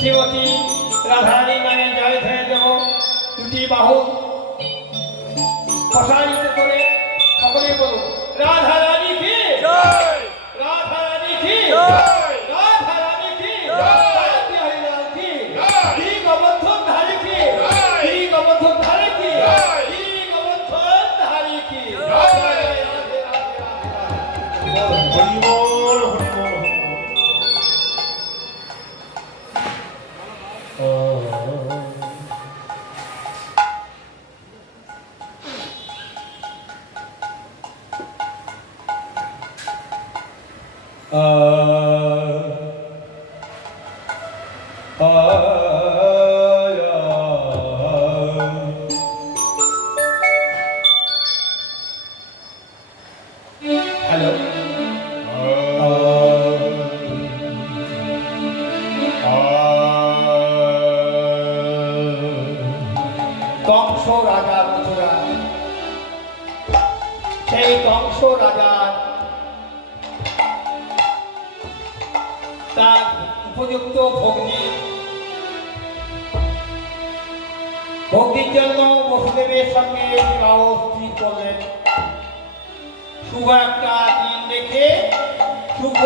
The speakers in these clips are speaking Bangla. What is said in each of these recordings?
শ্রীমতী রাধারানী নামে জয় ধরে দেব দুটি বাহু প্রসারিত করে সকলে বলুন রাধারানী কি জয়, রাধারানী কি জয়, রাধারানী কি জয়, হরিলাল কি জয়, শ্রী গোবর্ধন ধারী কি জয়, শ্রী গোবর্ধন ধারী কি জয়, শ্রী গোবর্ধন ধারী কি জয়। হরি বল হরি বল। হ্যালো কংস রাজা মথুরা সেই কংস রাজার তার উপযুক্ত ভগ্নির জন্য বসুদেবের সঙ্গে বিবাহ স্থির করলেন। শুভ একটা দিন দেখে শুভ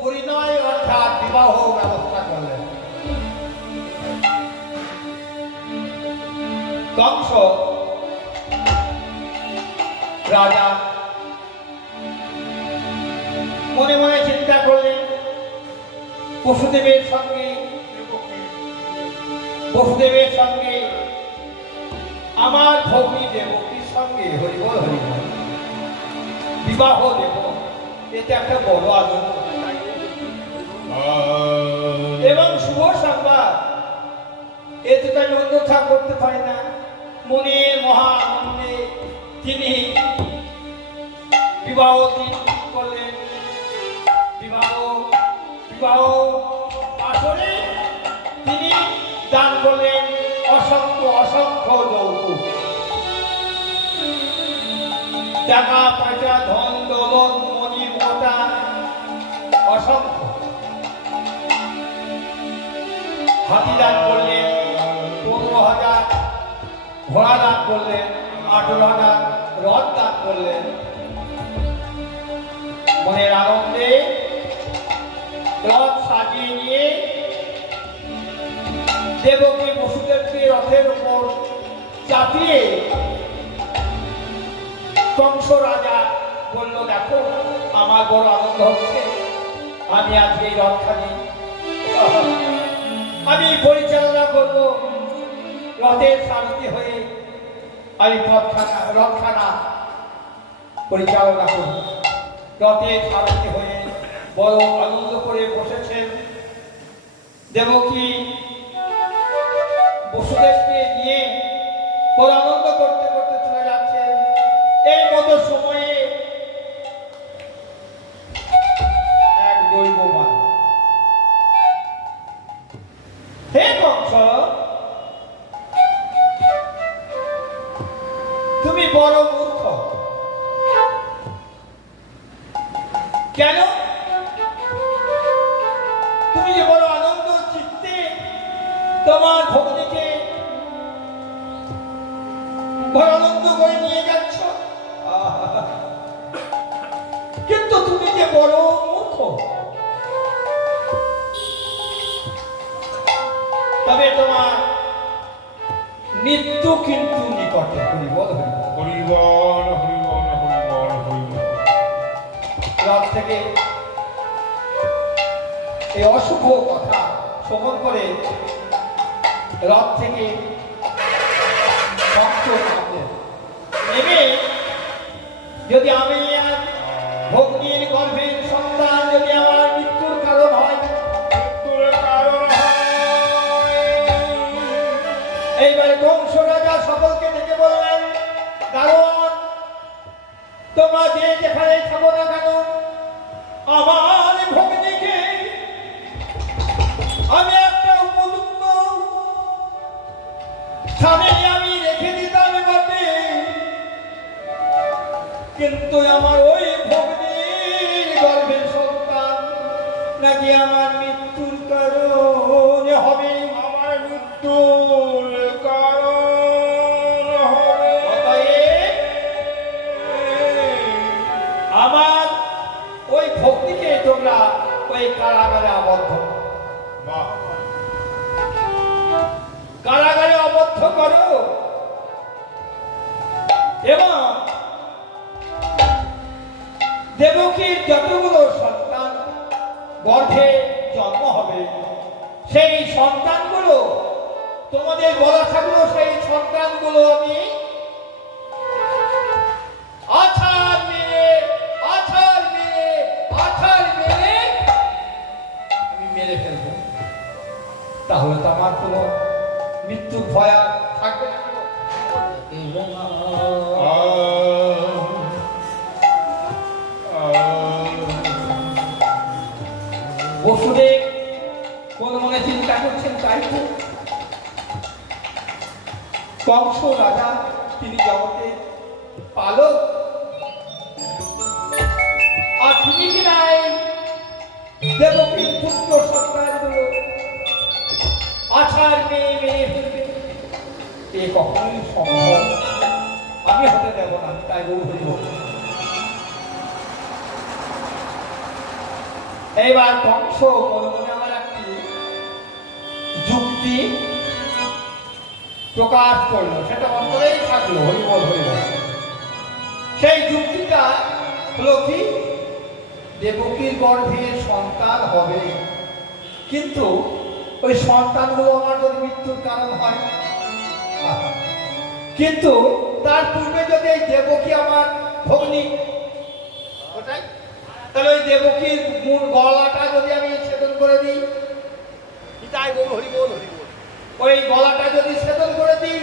পরিণয় অর্থাৎ বিবাহ ব্যবস্থা করলেন। কংস রাজা মনে মনে চিন্তা করলেন বসুদেবের সঙ্গে আমার ভগ্নী দেবকীর সঙ্গে হরিবল হরিবল বিবাহ দেব, এটা একটা বড় আনন্দ এবং শুভ সংবাদ, এতে তাই অন্যথা করতে পারে না। মনে মহা আনন্দে তিনি বিবাহ দিন করলেন। বিবাহ আসরে তিনি দান করলেন অসংখ্য যৌতুক, টাকা পয়সা ধন দৌলত মণি মোটা অসংখ্য। হাতি দান করলেন 15,000, ঘোড়া দান করলেন 18,000, রথ দান করলেন। মনের আনন্দে রথ সাজিয়ে নিয়ে দেবকী বসুদেবকে রথের উপর চাপিয়ে কংস রাজা বলল, দেখো আমার বড় আনন্দ হচ্ছে, আমি আজকে এই রথখানি আমি পরিচালনা করব, রথের সারথি হয়ে আমি রথখানা পরিচালনা করব। রথের সারথি হয়ে বড় আনন্দ করে বসেছেন। দেবকী বসুদেবকে নিয়ে বড় আনন্দ করতে করতে চলে যাচ্ছেন। এই মতো সময়ে এক দৈববান, হে কংস, তুমি বড় মূর্খ। কেন? তুমি যে বড় আনন্দ চিত্তে তোমার ভগ্নীকে বড় আনন্দ করে নিয়ে যাচ্ছ, কিন্তু তুমি যে বড় মূর্খ। তবে তোমার মৃত্যু কিন্তু নিকটে। হরিবল হরিবল হরিবল হরিবল হরিবল। রথ থেকে এই অশুভ কথা শ্রবণ করে রথ থেকে নেমে, যদি আমি ভগ্নীর গর্ভের সন্তান যদি আমার মৃত্যুর কারণ হয়, এইবারে কংস রাজা সকলকে ডেকে বললেন, কারণ তোমরা যে যেখানে থাকো না কেন, আমার ভগ্নীকে আমি একটা উপযুক্ত স্থানে আমি রেখে দিতাম বটে, কিন্তু আমার ওই ভগ্নীর গর্ভের সন্তান নাকি আমার মৃত্যুর কারণ হবে। আমার মৃত্যুর কারণ হবে। অতএব আমার ওই ভক্তিকে তোমরা ওই কারাগারে আবদ্ধ, বাহ, কারাগারে আবদ্ধ করো এবং দেবকীর যতগুলো সন্তান গর্ভে জন্ম হবে সেই সন্তানগুলো তোমাদের বলা থাকলো, সেই সন্তানগুলো আমি আছাড় মেরে আছাড় মেরে আছাড় মেরে আমি মেরে ফেলবো। তাহলে তো আমার কোনো মৃত্যুর ভয় আর থাকবে না। বসুদেব মনে মনে চিন্তা করছেন, তাই তো কংস রাজা, তিনি জগতের পালক, আর তিনি কি নাই দেবকীর পুত্র সন্তানগুলো আছাড় মেয়ে মেয়ে ফেলবে, এ কখনোই সম্ভব আমি হতে দেব না। আমি তাই বলব। এইবার কংস মনে মনে আমার একটি যুক্তি প্রকাশ করলো, সেটা অন্তরেই থাকলো, হরিবল হরিবল। সেই যুক্তিটা হলো কি, দেবকীর গর্ভে সন্তান হবে, কিন্তু ওই সন্তানগুলো আমার যদি মৃত্যুর কারণ হয়, কিন্তু তার পূর্বে যদি এই দেবকী আমার ভগ্নী, ওটাই তাহলে ওই দেবকীর মূল গলাটা যদি আমি ছেদন করে দিই, তাই বল হরিবল হরিবল, ওই গলাটা যদি ছেদন করে দিই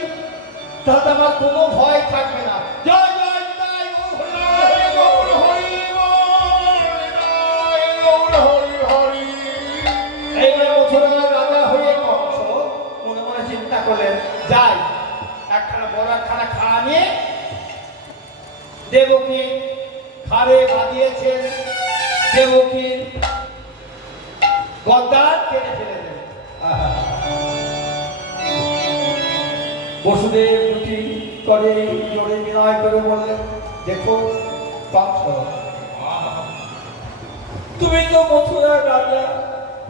তাহলে আমার কোনো ভয় থাকবে না। জয় জয় তাই গৌর হরি হরি। এইবার মথুরার রাজা হয়ে কংস মনে মনে চিন্তা করলেন, যাই একখানা বড় একখানা খাড়া নিয়ে দেবকী খাড়ে বাঁধিয়েছেন, দেবকীর গদ্দার কেটে ফেলে দেন। বসুদেব দুটি করে জোরে বিনয় করে বললেন, দেখো কংস, তুমি তো মথুরার রাজা,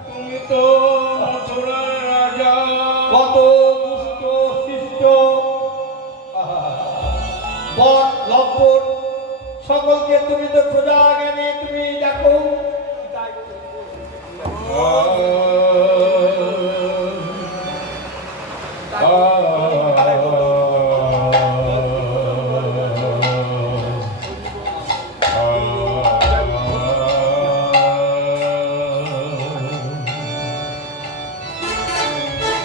তুমি তো মথুরার রাজা, কত দুষ্ট শিষ্ট বট লম্পট সকলকে তুমি তো প্রজা জ্ঞানে তুমি দেখো।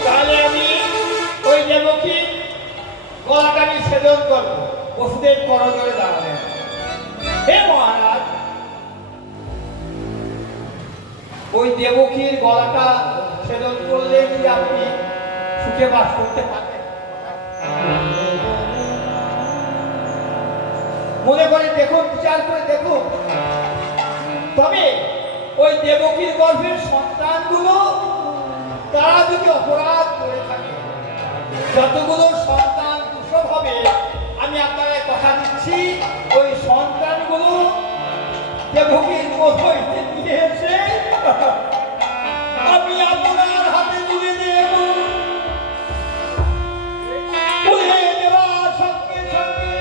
তাহলে আমি ওই দেবকী গলাটা আমি ছেদন করবো। বসুদেব করজোড়ে দাঁড়ালেন, হে মহারাজ, ওই দেবকীর গলাটা ছেদন করলে কি আপনি সুখে বাস করতে পারবেন? মনে করে দেখুন, বিচার করে দেখুন। তবে ওই দেবকীর গর্ভের সন্তানগুলো তারা যদি অপরাধ করে থাকে, যতগুলো সন্তান প্রসব হবে, আমি আপনারা কথা দিচ্ছি, ওই সন্তানগুলো দেবকীর মধ্যে নিয়ে এসে আমি আপনার হাতে তুলে দেব। তুলে দেওয়ার সঙ্গে সঙ্গে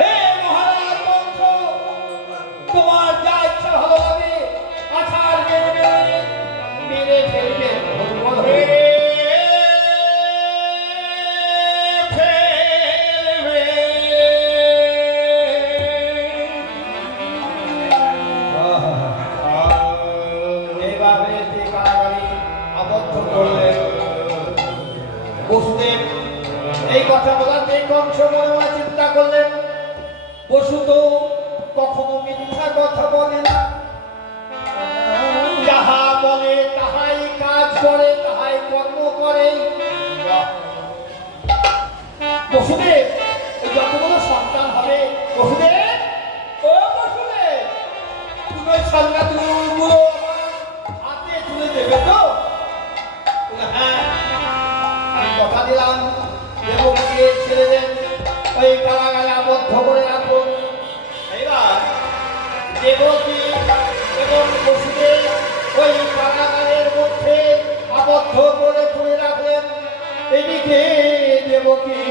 হে মহারাজ কংস, তোমার যা ইচ্ছা ভালো লাগে আছাড় মেরে মেরে ফেলবে। বসুদেব এই কথা বলাতে কংস মনে মনে চিন্তা করলেন, বসু তো কখনো মিথ্যা কথা বলে না, যাহা বলে তাহাই কাজ করে, তাহাই কর্ম করে। যান, দেবকীকে ছেড়ে দেন, ওই কারাগারে আবদ্ধ করে রাখুন। এবার দেবকী এবং বসুদেব ওই কারাগারের মধ্যে আবদ্ধ করে রাখলেন। এদিকে দেবকী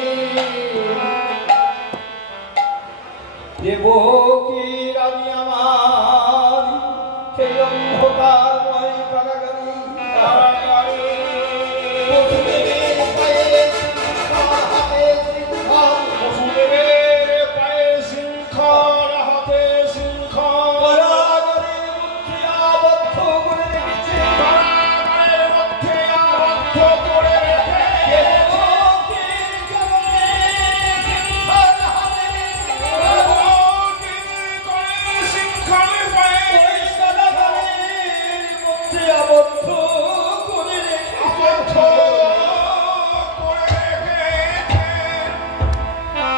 রানী আমার সেই অন্ধকারময় কারাগারে বসুদেবের পায়ে শৃঙ্খল, হাতে শৃঙ্খল, বসুদেবের পায়ে শৃঙ্খল, হাতে শৃঙ্খল, কারাগারের মধ্যে আবদ্ধ করে রেখেছে। কারাগারের মধ্যে আবদ্ধ করে রেখে দেবকীর চরণে শৃঙ্খল, হাতে শৃঙ্খল, শৃঙ্খলে পায়ে ওই কারাগারের মধ্যে আবদ্ধ করে আবদ্ধ রেখেছে। করে রেখেছে।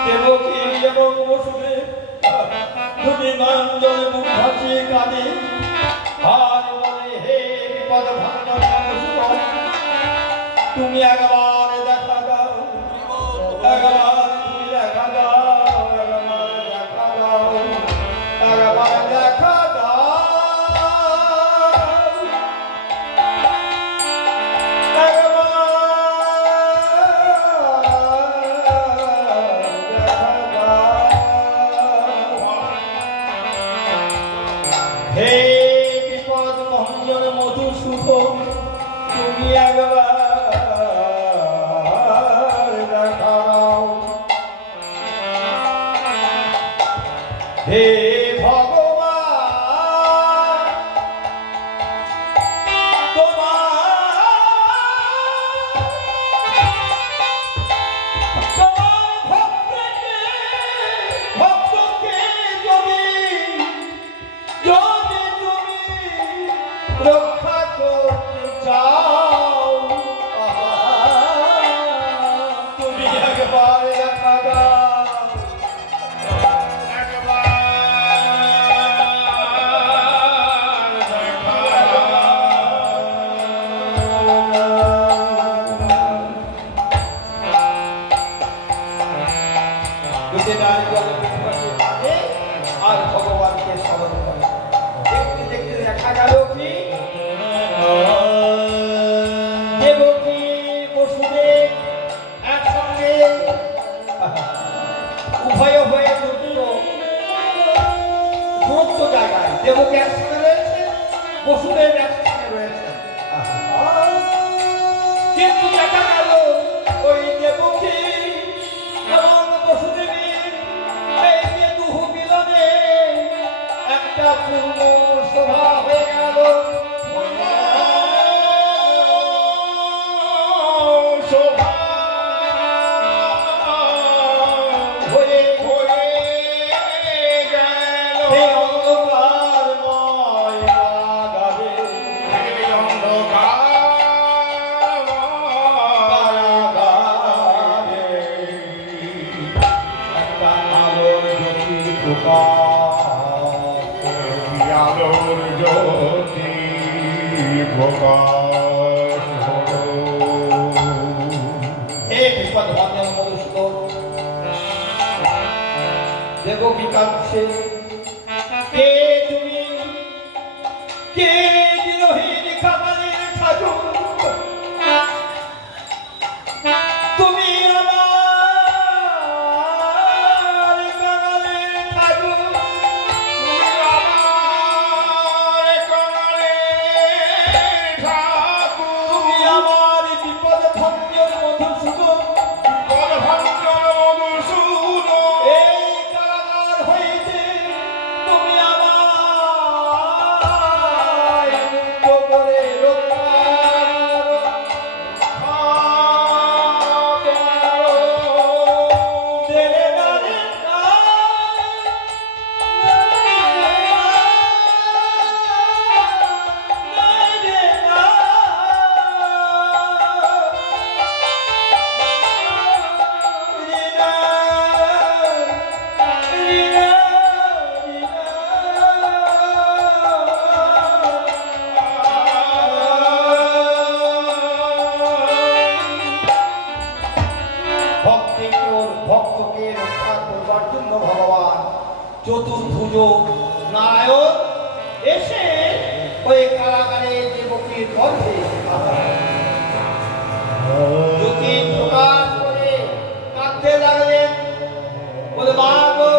দেবকী এবং বসুদেব দুটি নয়নজলে মুখ ভাসিয়ে কাঁদে আর বলে, হে বিপদ ভাণ্ডার মধুসূদন, তুমি একবার দেখা দাও, একবার তুমি দেখা দাও, একবার দেখা দাও, একবার দেখা দাও, হে বিপদ ভঞ্জন মধুসূদন, তুমি একবার দেখা দাও। হে ভগবান, তোমার ভক্তকে যদি তুমি রক্ষা করতে চাও, তুমি একবার দেখা দাও। দুটি নারীগণের মুখোশে কাঁদে আর ভগবানকে স্মরণ করে। দেখতে দেখতে দেখা গেল কি দেবকী বসুদেব একসঙ্গে উভয় হয়ে দূরত্ব জায়গায়, দেবকী একসঙ্গে রয়েছে, বসুদেব একসঙ্গে রয়েছে। কিন্তু দেখা গেল ওই দেবকী এবং বসুদেবীর এই যে দুহু মিলনে একটা পূর্ণ শোভা হয়ে গেল। শোভা হয়ে হয়ে গেল। সেই অন্ধকারময় কারাগারে, এই অন্ধকার কারাগারে একটা আলোর জ্যোতির প্রকাশ। আলোর জ্যোতি প্রকাশ হলো। হে বিপদ ভঞ্জন মধুসূদন, দেবকী কাঁদছে, কে তুমি, কে বিরহীন কামালের ঠাকুর, তুমি আমার কাঙালের ঠাকুর, আমার কমলের ঠাকুর, তুমি আমার বিপদ ভঞ্জন মধুসূদন, পদভঞ্জন মধুসূদন, এই কারাগার হইতে চতুর্ভুজ নারায়ণ এসে ওই কারাগারে দেবকীর গর্ভে জ্যোতি প্রকাশ করে কাঁদতে লাগলেন, বলে মা গো,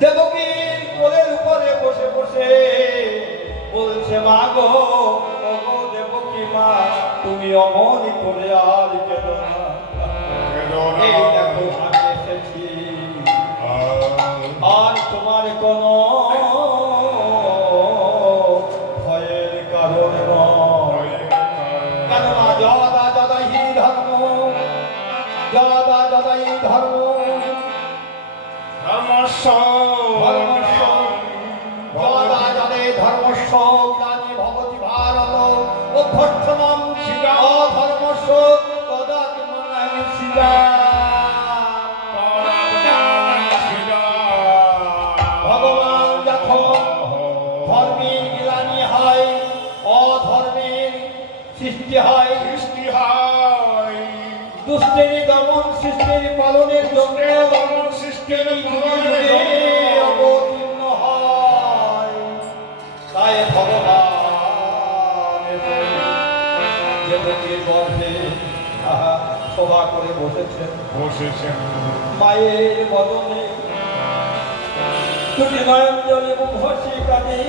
দেবকীর কোলের উপরে বসে বসে বলছে, মা গো, ওগো দেবকী মা, তুমি অমন করে আর কেঁদো না। এই দেখো আমি এসেছি, আর তোমার কোনো ভয়ের কারণ নয়, কেননা যদা যদাহি ধর্ম, যদা যদাহি ধর্ম, ধর্মস্ব যদা যদে ধর্মস্ব গ্লানি ভবতি ভারত অভ্যর্থনম অধর্মস্ব তদাত্মনাং সীতা। ভগবান যখন ধর্মের গ্লানি হয়, অধর্মের সৃষ্টি হয়, দুষ্টের দমন সৃষ্টির পালনের জন্য অবতীর্ণ হয়। তাই ভগবান দেবকীর গর্ভে সভা করে বসেছেন। মায়ের বদনে দুটি নয়ন জলে মুখ ভর্তি কাঁদে,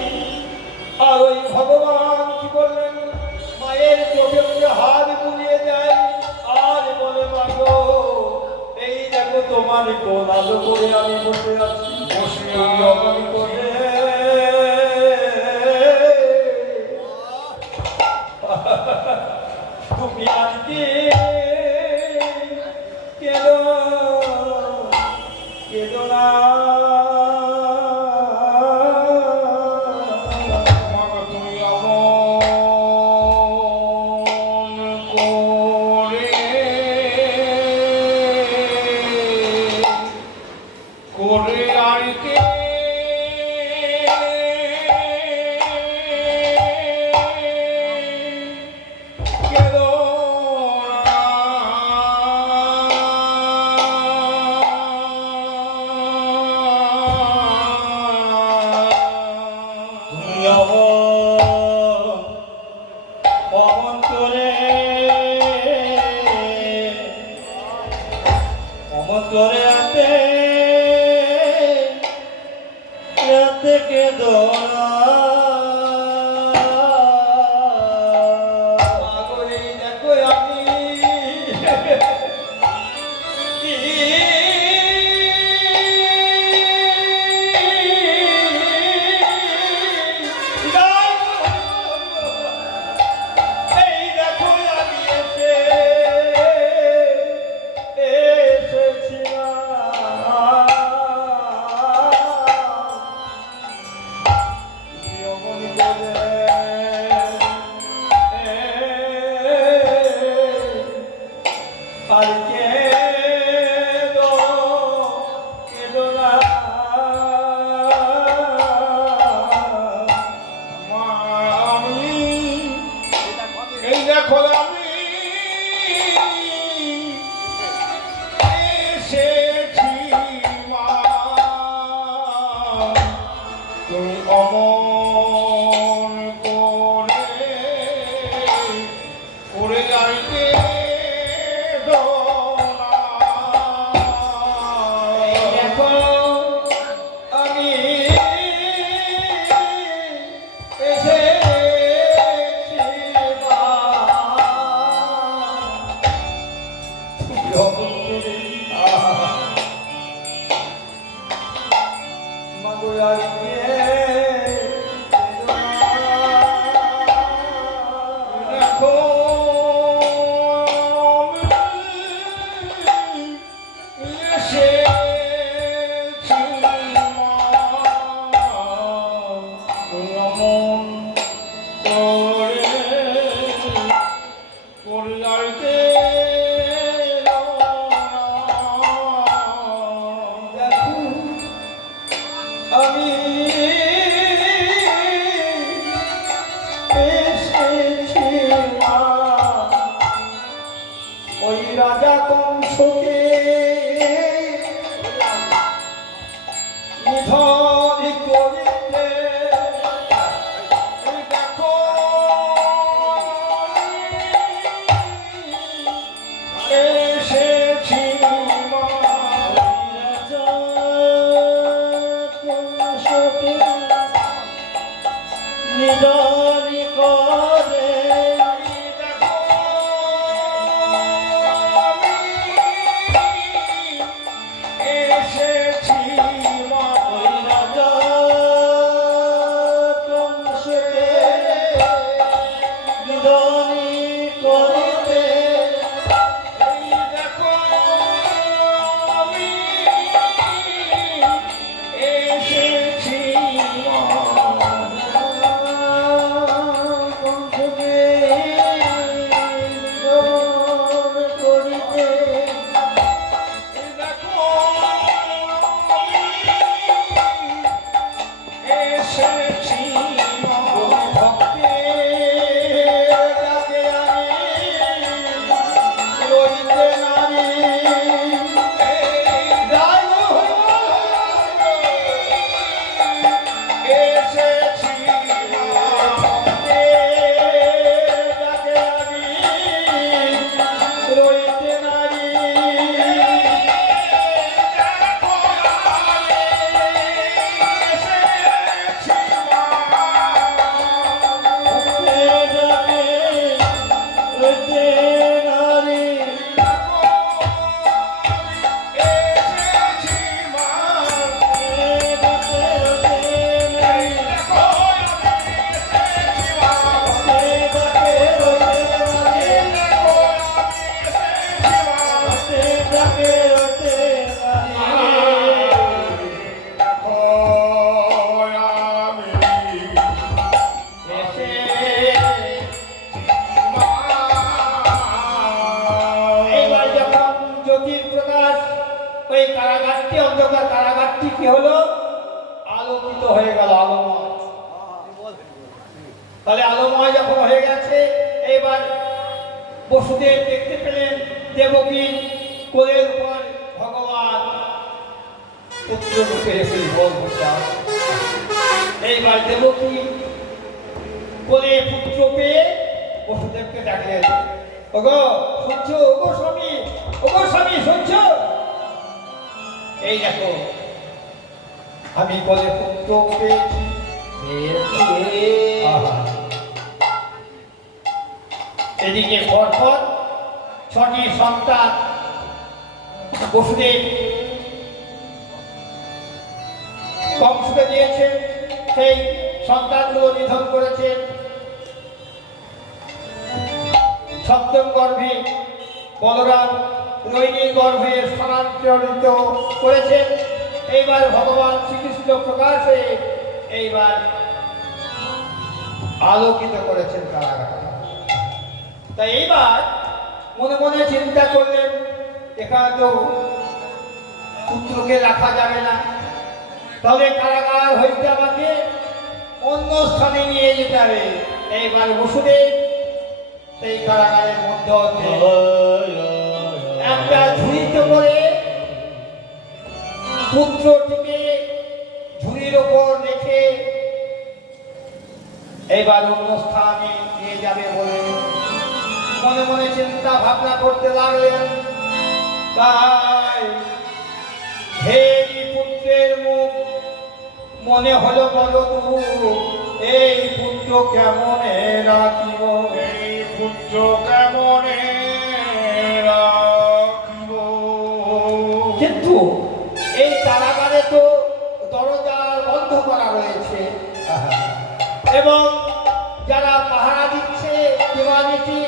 আর ওই ভগবান কি করলেন, মায়ের চোখে মুখে হাত বুলিয়ে দেয় আর বলে, মা গো, এই দেখো তোমার কোন আলো করে আমি বসে আছি, তুমি অমন করে তুমি আর কি কেঁদো কেঁদো না। নিধনি করে দেখো আমি এসেছি মা ওই রাজা কংসকে নিধনি করিতে এই দেখো আমি এসেছি মা কংসকে নিধন করিতে দেখো এসেছি মা ভক্তে ডাকে আমি রইতে নারী রাজা এসেছি ভক্তে ডাকে আমি রইতে নারী ভক্তে ডাকে রইতে নারী ডাকে রইতে নারী ডাকে রইতে নারী ডাকে রইতে নারী এসে এইবার যখন জ্যোতির প্রকাশ ওই কারাগারটি অন্ধকার কারাগারটি কি হলো আলোকিত হয়ে গেল আলোময় তাহলে আলোময় যখন হয়ে গেছে এইবার বসুদেব দেখতে পেলেন দেবকী কোলের উপর ভগবান পুত্র রূপে সেই বল বসে আছে। এইবার দেবকী কোলে পুত্র পেয়ে বসুদেবকে ডাকলেন ওগো শুনছো ওগো স্বামী শুনছো এই দেখো আমি কোলে পুত্র পেয়েছি আহা। এদিকে পরপর 6টি সন্তান বসুদেব কংসকে দিয়েছেন সেই সন্তানগুলো নিধন করেছেন সপ্তম গর্ভে বলরাম রোহিণীর গর্ভে স্থানান্তরিত করেছেন এইবার ভগবান শ্রীকৃষ্ণ প্রকাশ হয়ে এইবার আলোকিত করেছেন কারাগার তাই এইবার মনে মনে চিন্তা করলেন এখানে তো পুত্রকে রাখা যাবে না তবে কারাগার হইতে আমাকে অন্য স্থানে নিয়ে যেতে হবে এইবার বসুদেব সেই কারাগারের মধ্যে একটা ঝুড়িতে করে পুত্রটিকে ঝুড়ির ওপর রেখে এইবার অন্য স্থানে নিয়ে যাবে বলে মনে মনে চিন্তা ভাবনা করতে লাগলেন তাই হে পুত্রের মুখ মনে হলো বলো এই পুত্র কেমন রাখিব এই পুত্র কেমনে রাখিব কিন্তু এই কারাগারে তো দরজা বন্ধ করা রয়েছে এবং যারা পাহারা দিচ্ছে দিবানিটি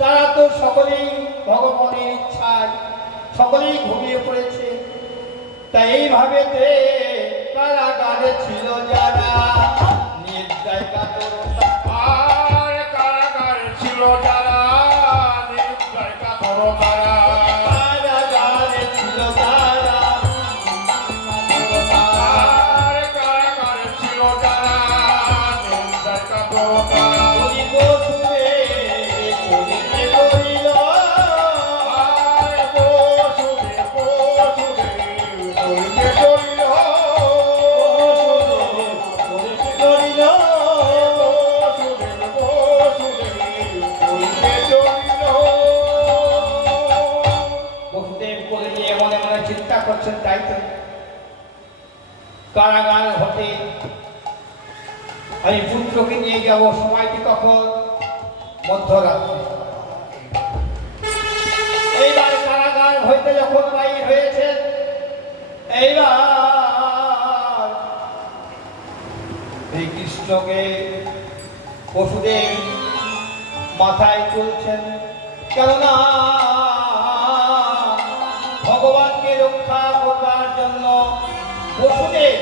তারা তো সকলেই ভগবানের ইচ্ছায় সকলেই ঘুমিয়ে পড়েছে তাই এইভাবে কারাগারে ছিল যারা নির্দয় কাতরতা আর কারাগারে ছিল যারা নির্দয় কাতর তারা কারাগারে ছিল যারা আর কারাগারে ছিল যারা নির্দয় কাতর তারা করিব শুনে করিতে করিল আর বসুদেব করিতে চলিল করিতে করিল বসুদেব কোলে নিয়ে মনে মনে চিন্তা করছেন তাই তো কারাগার হতে আমি পুত্রকে নিয়ে যাব, সময়টি তখন মধ্যরাত্রি। এইবার কারাগার হইতে যখন বাইর হয়েছেন, এইবার এই কৃষ্ণকে পশুদের মাথায় তুলছেন, কেননা ভগবানকে রক্ষা করবার জন্য পশুদের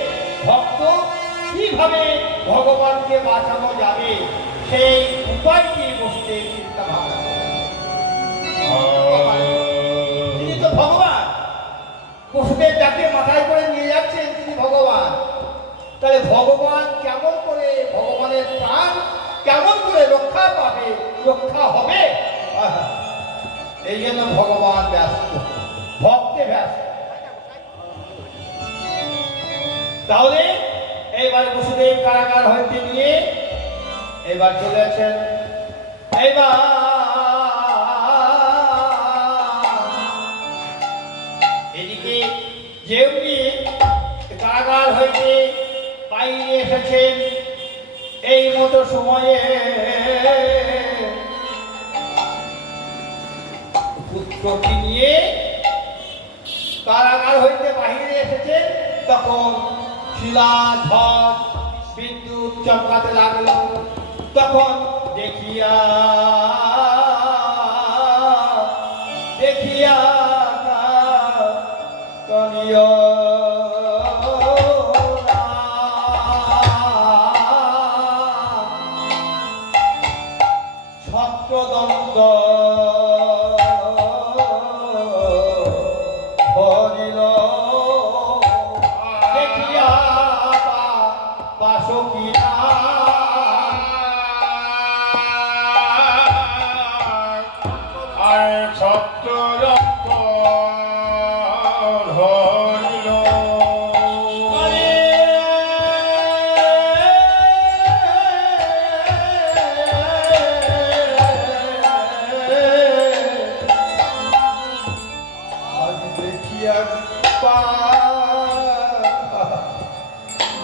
ভক্ত কিভাবে ভগবানকে বাঁচানো যাবে সেই উপায়টি বসুদেব চিন্তা ভাবনা করেন। তিনি তো ভগবান, পশুদের যাকে মাথায় করে নিয়ে যাচ্ছেন তিনি ভগবান। তাহলে ভগবান কেমন করে, ভগবানের প্রাণ কেমন করে রক্ষা পাবে, রক্ষা হবে? এই জন্য ভগবান ব্যস্ত, ভক্তে ব্যস্ত। তাহলে এইবার বসুদেব কারাগার হইতে নিয়ে এবার চলেছেন। এইবার এদিকে যেমনি কারাগার হইতে বাইরে এসেছেন, এই মতো সময়ে পুত্রকে নিয়ে কারাগার হইতে বাহিরে এসেছেন, তখন শিলা ঝড় বিদ্যুৎ চমকাতে লাগলো। তখন দেখিয়া দেখিয়া কলিয় ছত্রদন্ত হরিল দেখিয়া বাসকিনা আর ছত্রদন্ত হরিল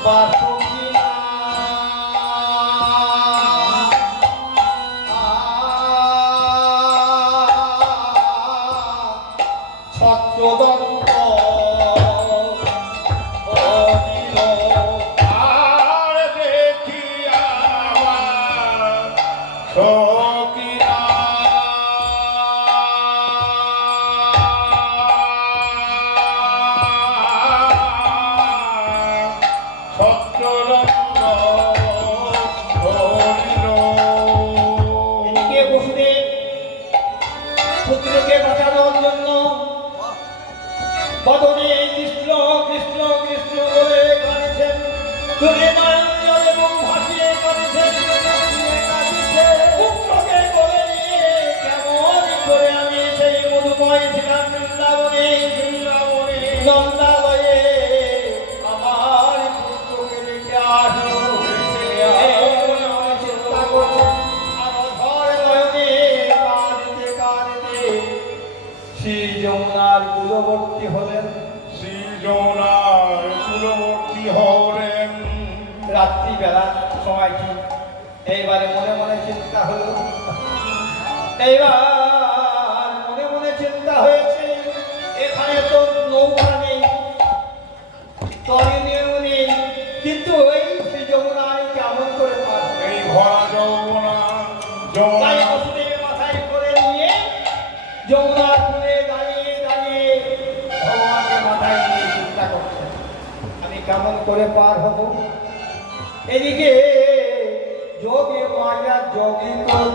বাসকিনা ছত্রদন্ত হরিল আর দেখিয়া সকিনা ছত্রদন্ত হরিল এদিকে বসুদেব পুত্রকে বাঁচানোর জন্য বদনে কৃষ্ণ কৃষ্ণ কৃষ্ণ বলে কাঁদছেন, তুলে নয়ন জলে মুখ ভাসিয়ে কাঁদছেন। পুত্রকে কোলে নিয়ে কেমন করে আমি সেই মধুময় ছিলাম বৃন্দাবনে, বৃন্দাবনে নন্দালয়ে আমার পুত্রকে রেখে আসো। এই বলে অনেক চিন্তা করছেন, আর অধর নয়নে কাঁদতে কাঁদতে শ্রী যমুনার কূলবর্তী হলেন। শ্রী যমুনার কূলবর্তী হলেন। রাত্রিবেলা সময়টি এইবারে মনে মনে চিন্তা হলো, এইবার মনে মনে চিন্তা হয়েছে, এখানে তো নৌকা নেই, তরিণীও নেই, কিন্তু ওই শ্রী যমুনায় কেমন করে পার হবে? এই ভরা যমুনা তাই যমুনা বসুদেব মাথায় করে নিয়ে যমুনার কূলে দাঁড়িয়ে দাঁড়িয়ে ভগবানকে মাথায় নিয়ে চিন্তা করছেন, আমি কেমন করে পার হব? এদিকে যোগে মায়া যোগী আর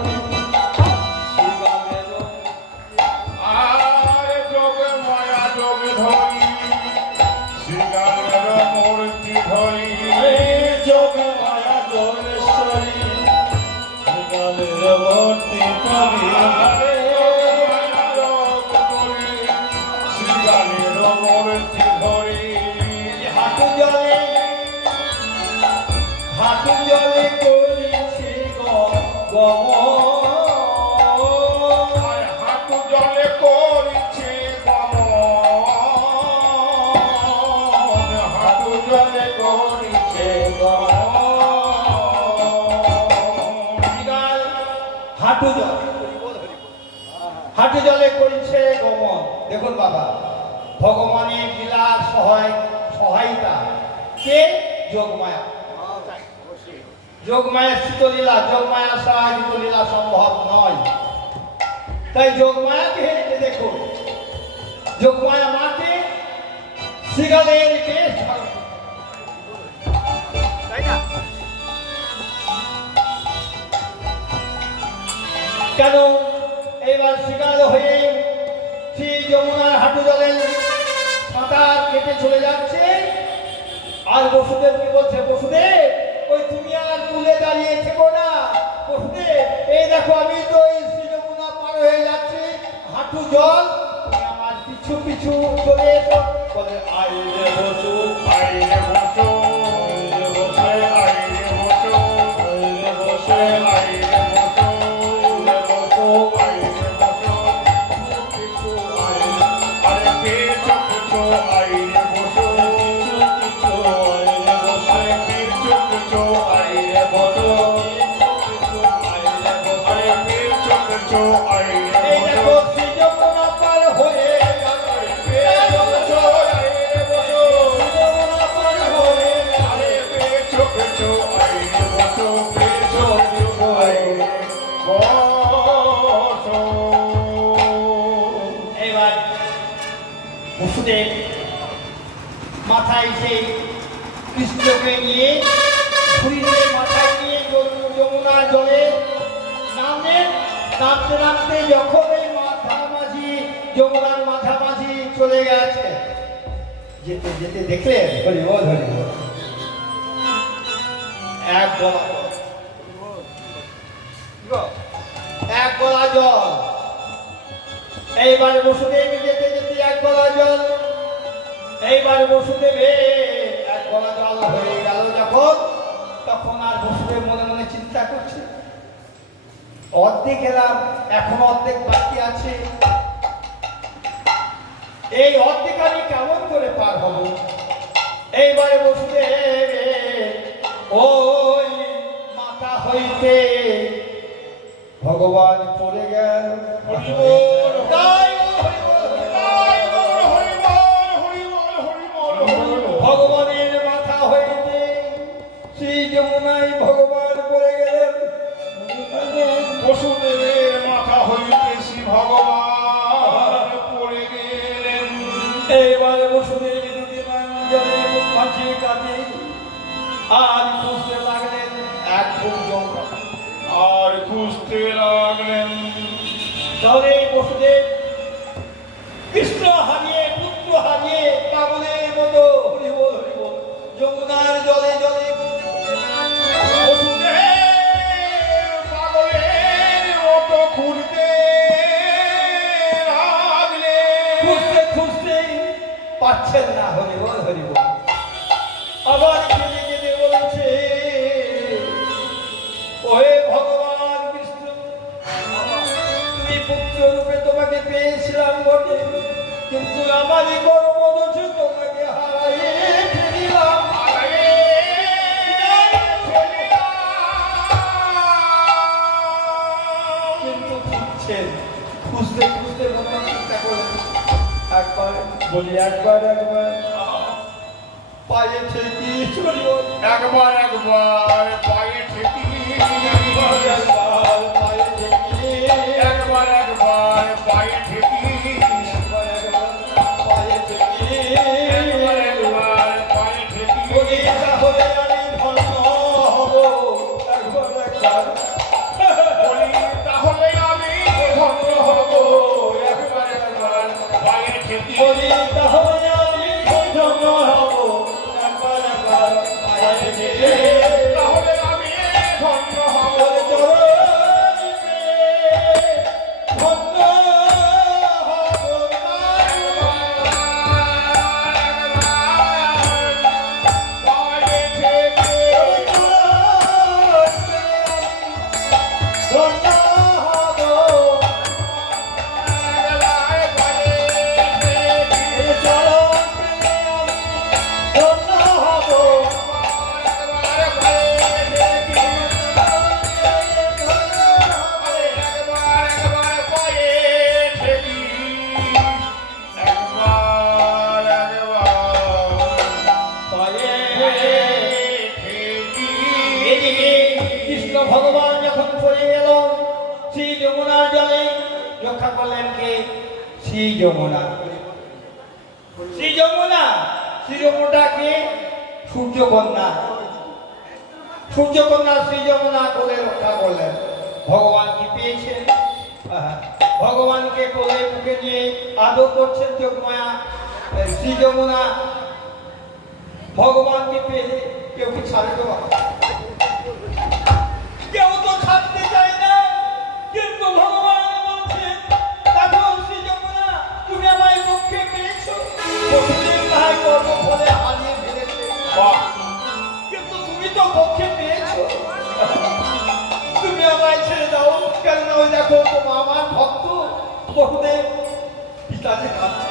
যোগে মায়া যোগে ধরি শ্রীগানের মূর্তি ধরি যোগে মায়া যোগেশ্বরী মূর্তি শ্রীগানের মূর্তি ধরি হাঁটু জলে করেছি গমন, আর হাঁটু জলে করেছি গমন, হাঁটু জলে করেছি গমন। হাঁটু জল, হাঁটু জলে করেছে গমন। দেখুন বাবা, ভগবানের লীলার সহায়িতা কে? যোগমায়া। যোগমায়া স্থিতলীলা, যোগমায়া সহায়িত লীলা সম্ভব নয়। তাই যোগমায়াকে দেখুন, যোগমায়া মাকে শ্রীগালের বেশ ধারণ করতেন। তাই না? কেন এইবার শ্রীগাল হয়ে শ্রী যমুনার হাঁটু জলে সাঁতার কেটে চলে যাচ্ছে। আর বসুদেব কি বলছে? বসুদেব, ওই তুমি আর কুলে দাঁড়িয়ে থেকো না। বসুদেব, এই দেখো আমি তো এই শ্রী যমুনা পার হয়ে যাচ্ছি, হাঁটু জল, তুমি আমার পিছু পিছু চলে এসো। বলে আইরে বসু, আইরে বসো, আইরে বসে, আইরে বসো, আইরে বসে, আইরে বসো, আইরে বসো, কিছু আইরে, আরে কিছু কিছু আইরে বসো, কিছু আইরে বসে, কিছু কিছু আইরে বসো, আরে কিছু কিছু আইরে এই দেখো বসো, শ্রী যমুনা পার হয়ে এবার বসুদেব মাথায় সেই কৃষ্ণকে নিয়ে শরীরে মাথায় নিয়ে যমুনার জলে নামলেন। নামতে নামতে যখন এই মাঝামাঝি যমুনার মাঝামাঝি চলে গেছে, যেতে যেতে দেখলেন হরি বল, হরি বল, এক গলা জল, এক গলা জল। এইবার বসুদেব যেতে যেতে এক গলা জল, এইবার বসুদেবে এক গলা জল হয়ে গেল যখন, তখন আর বসুদেব মনে মনে চিন্তা করছে, অর্ধেক এলাম, এখন অর্ধেক বাকি আছে, এই অর্ধেক আমি কেমন করে পার হব? এইবারে বসুদেব ওই মাথা হইতে ভগবান পড়ে গেল। হরি বল, তাই হরি বল, হরি বল, হরি বল, হরি বল, হরি বল, হরি বল। ভগবানের মাথা হইতে শ্রী যমুনায় ভগবান পড়ে গেলেন। বসুদেবের মাথা হইতে শ্রী ভগবান পড়ে গেলেন। এইবারে বসুদেব দুটি জলে মাঝে কাটে আর খুঁজতে লাগলেন এক জঙ্গল, আর খুঁজতে লাগলেন। জলে বসুদেব কৃষ্ণ হারিয়ে, পুত্র হারিয়ে পাগলের মতো হরি বল, হরি বল, যমুনার জলে জলে বসুদেব পাগলের মতো ঘুরতে লাগলেন। খুঁজতে খুঁজতে পাচ্ছেন না। হরি বল, হরি বল। আবার কেঁদে কেঁদে বলছে, ওহে ভগবান কৃষ্ণ, তুমি পুত্র রূপে তোমাকে পেয়েছিলাম বটে, কিন্তু আমারই গর্বদোষ তোমাকে হারাইয়ে ফেলিলাম। কিন্তু খুঁজছেন, খুঁজতে খুঁজতে ভগবান চিন্তা করেন, একবার বলি, একবার একবার পায়ে ঠেকি চলি, একবার একবার পায়ে ঠেকি, একবার একবার পায়ে ঠেকি, একবার একবার পায়ে ঠেকি, একবার একবার পায়ে ঠেকি, একবার একবার পায়ে ঠেকি। বলি তাহলে আমি ধন্য হব, একবার একবার বলি তাহলে আমি ধন্য হব, একবার একবার পায়ে ঠেকি। বলি তাহলে আমি ধন্য হব, একবার একবার পায়ে ঠেকি। তাহলে আমি ধন্য হব। চরণ করলেন কে? শ্রী যমুনা। শ্রী যমুনা, শ্রী যমুনাকে সূর্যকন্যা, সূর্যকন্যা শ্রী যমুনা কোলে রক্ষা করলেন। ভগবান কি পেয়েছেন? ভগবানকে কোলে বুকে নিয়ে আদর করছেন যোগমায়া শ্রী যমুনা। ভগবানকে পেলে কেউ কি ছাড়ে দেওয়া? কেউ তো ছাড়তে চায় না, কিন্তু ভগবান বলছেন দেখো শ্রী যমুনা, তুমি আমায় পক্ষে পেয়েছো। বসুদেব তাহার কর্মফলে হারিয়ে ফেলেছে, কিন্তু তুমি তো পক্ষে পেয়েছো। তুমি আমায় ছেড়ে দাও, কেননা ওই দেখো তোমার আমার ভক্ত বসুদেব পিতাকে কাঁদছে।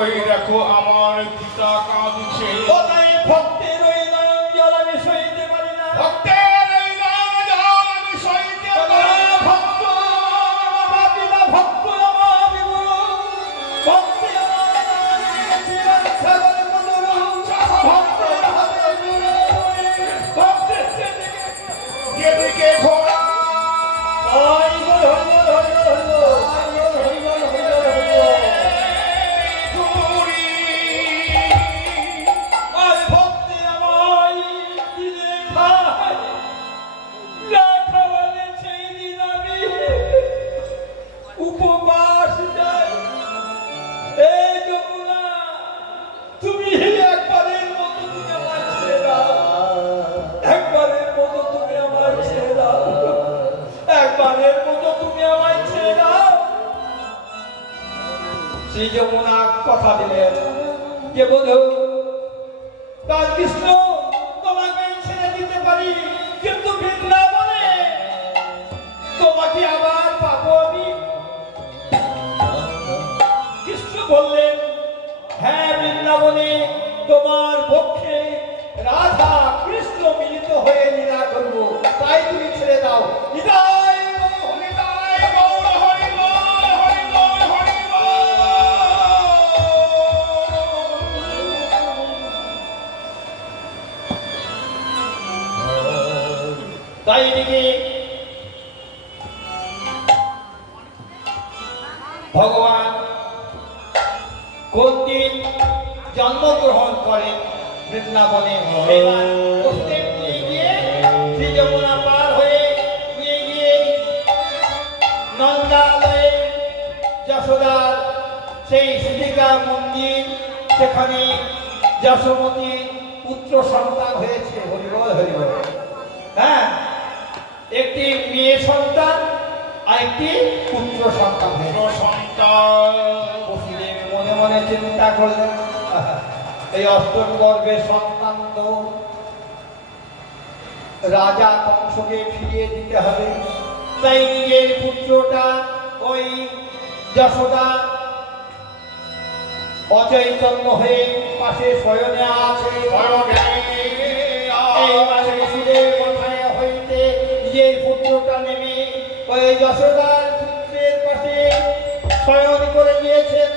ওই দেখো আমার পিতা কাঁদছে। ও তাই ভক্তের ওই নয়ন জল আমি সইতে পারি না। ভক্তের এই নাম জল আমি সইতে পারি না। ভক্ত আমার পিতা, ভক্ত আমার বিমূঢ়, ভক্তে আমার ছাগল মধুর, ভক্তের হাতে জুড়ে ভক্তের যেদিকে ঘোড়া ঘুরি, আর ভক্তি আমায় দিলে খায়, না খাওয়ালে সেই দিন আমি উপবাস যাই। এই যমুনা, তুমি একবারের মতো তুমি আমায় ছেড়ে দাও, একবারের মতো তুমি আমায় ছেড়ে দাও, একবারের মতো তুমি আমায় ছেড়ে দাও। শ্রী যমুনা কথা দিলেন যে বধূ, কাল কৃষ্ণ তোমাকে ছেড়ে দিতে পারি, কিন্তু বৃন্দাবনে তোমাকে আবার পাবো আমি। কৃষ্ণ বললেন হ্যাঁ, বৃন্দাবনে তোমার পক্ষে রাধা কৃষ্ণ মিলিত হয়ে লীলা করবো, তাই তুমি ছেড়ে দাও। নিতাই গৌর, নিতাই গৌর হরি বল, হরি বল, হরি বল। তাই এদিকে ভগবান কোন দিন জন্মগ্রহণ করেন বৃন্দাবনে। এবার বসুদেব নিয়ে গিয়ে শ্রী যমুনা পার হয়ে নিয়ে গিয়ে নন্দালয়ে যশোদার সেই সুধিকা মন্দির, সেখানে যশোমতী পুত্র সন্তান হয়েছে। হরিবল হরিবল। হ্যাঁ, একটি মেয়ে সন্তান আর একটি পুত্র সন্তান হয়েছে। সন্তান বসুদেব মনে মনে চিন্তা করলেন এই অষ্টম গর্ভের সন্তান তো রাজা কংসকে ফিরিয়ে দিতে হবে, তাই নিজের পুত্রটা ওই যশোদা অচৈতন্য হয়ে পাশে শয়নে আছে। এইবারে বসুদেব মাথায় হইতে নিজের পুত্রটা নেমে ওই যশোদার পুত্রের পাশে শয়ন করে নিয়েছেন।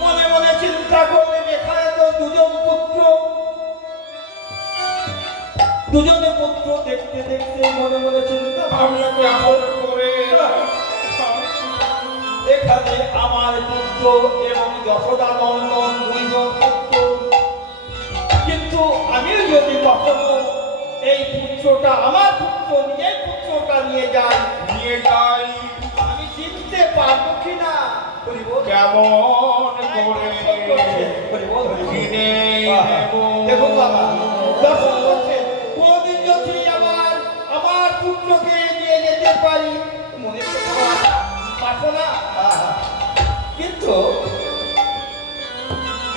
মনে মনে চিন্তা করলেন এখানে তো দুজনে পুত্র দেখতে দেখতে মনে মনে চিন্তা আপনাকে আপন করে এখানে আমার পুত্র এবং যশোদা নন্দন দুইজন পুত্র, কিন্তু আমি যদি কখনো এই পুত্রটা আমার পুত্র নিজের পুত্রটা নিয়ে যাই, আমি চিনতে পারবো কিনা? কেমন করে কিনে নেব? দেখুন বাবা, দর্শন করছেন কোনদিন যদি আমার পুত্রকে নিয়ে যেতে পারি, মনে পারবো না। কিন্তু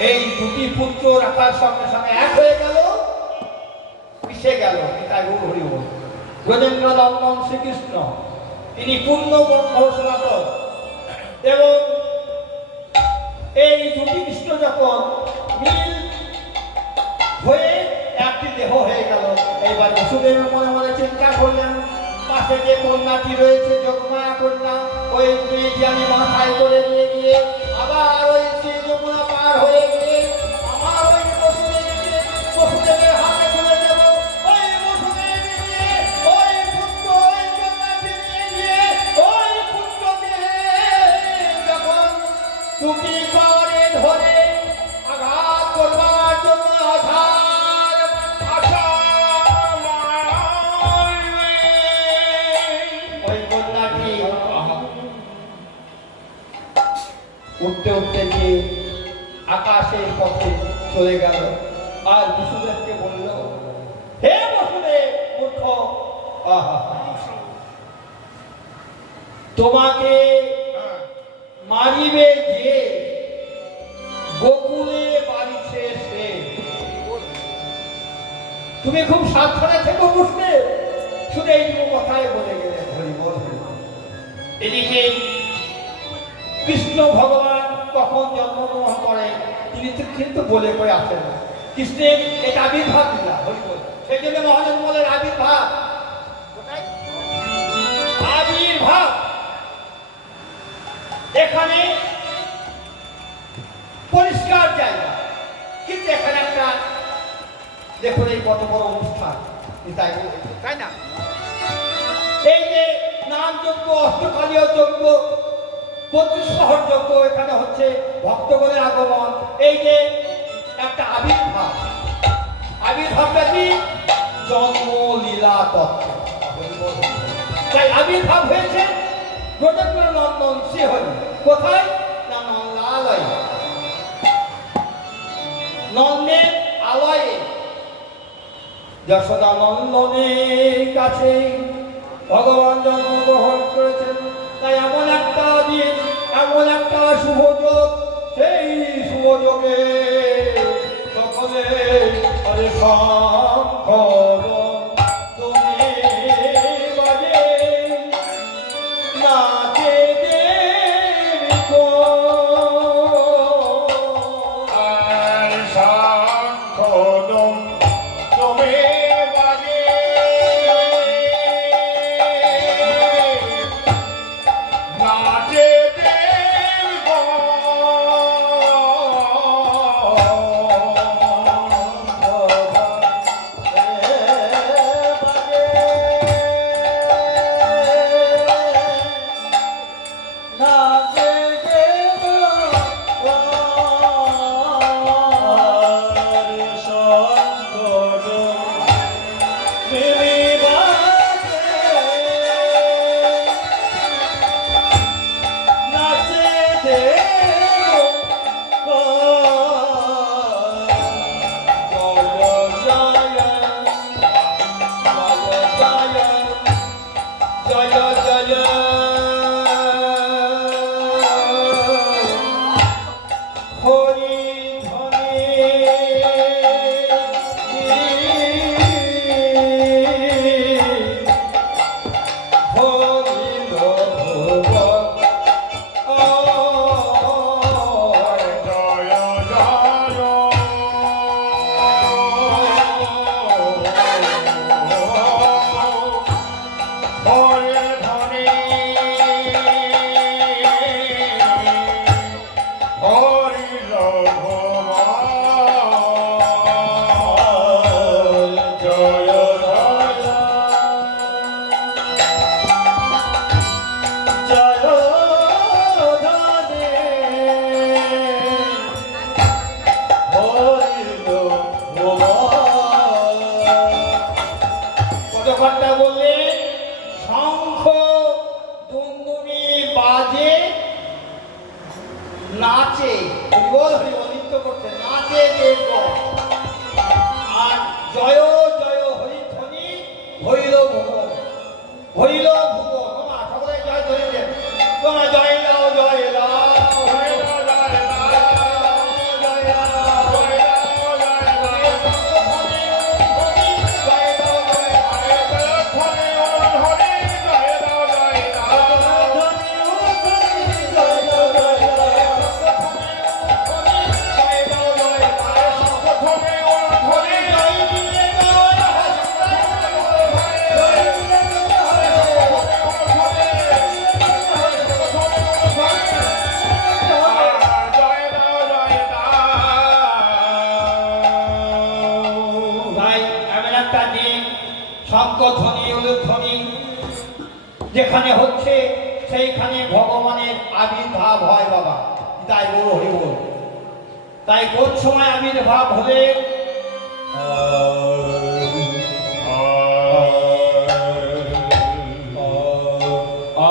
এই দুটি পুত্র রাখার সঙ্গে সঙ্গে এক হয়ে গেল, মিশে গেল। তাই হরি বল গজেন্দ্র নন্দন শ্রীকৃষ্ণ, তিনি পূর্ণ ব্রহ্ম সনাতন, এবং এই দুটি কৃষ্ণ যখন মিল হয়ে একটি দেহ হয়ে গেল, এইবার বসুদেব মনে মনে চিন্তা করলেন পাশে যে কন্যাটি রয়েছে যোগমায়া কন্যা, ওই মেয়েটি আমি মাথায় করে নিয়ে গিয়ে আবার ওই শ্রী যমুনা পার হয়ে গিয়ে আমার ওই বসুদেবের হাতে তুলে দেব। ওই বসুদেব ওই পুত্র ওই কন্যা উঠতে উঠতে যে আকাশের পথে চলে গেল আর বসুদেবকে বলল, হে বসুদেব মূর্খ, আহা, তোমাকে মারিবে যে গোকুলে বাড়িছে সে। তুমি খুব সাবধানে থেকো বসুদেব। শুধু এইটুকু কথাই বলে গেলেন। হরি বল, হরি বল। এদিকে কৃষ্ণ ভগবান কখন জন্মগ্রহণ করে তিনি তো কিন্তু বলে করে আসেন না। কৃষ্ণের এটা আবির্ভাব লীলা, হরি বল। সেই জন্য মহাজন বলেন আবির্ভাব, আবির্ভাব। এখানে পরিষ্কার জায়গা, কিন্তু এখানে একটা দেখুন এই কত বড় অনুষ্ঠান, তাই না? এই যে নাম যজ্ঞ, অষ্টকালীয় যজ্ঞ, 32 শহর যজ্ঞ, এখানে হচ্ছে ভক্তগণের আগমন। এই যে একটা আবির্ভাব, আবির্ভাবটা কি? জন্ম লীলা তত্ত্ব। তাই আবির্ভাব হয়েছে ব্রজেন্দ্র নন্দন শ্রীহরি। কোথায়? না নন্দালয়ে, নন্দের আলয়ে। যশোদা নন্দনের কাছে ভগবান জন্মগ্রহণ করেছেন। তাই এমন একটা দিন, এমন একটা শুভ যোগ, সেই শুভ যোগে সকলে আরে শঙ্খ বাজে, নাচে দেবী গো। আর শঙ্খ দমে বাজে, নাচে কথাবার্তা বললেন, শঙ্খ দুন্দুবি বাজে, নাচে, হরিবল হরিবল নৃত্য করছে, নাচে দেব। আর জয় জয় হরিধ্বনি হইল ভুবন, হইল ভুবন। তোমা সকলে জয় ধরে দেন, তোমরা জয় দাও, জয় দাও, জয় দাও, জয় দাও, জয় দাও, জয় শঙ্খধ্বনি উলুধ্বনি যেখানে হচ্ছে সেইখানে ভগবানের আবির্ভাব হয় বাবা। তাই বল হরি বল। তাই কোন সময় আবির্ভাব হলে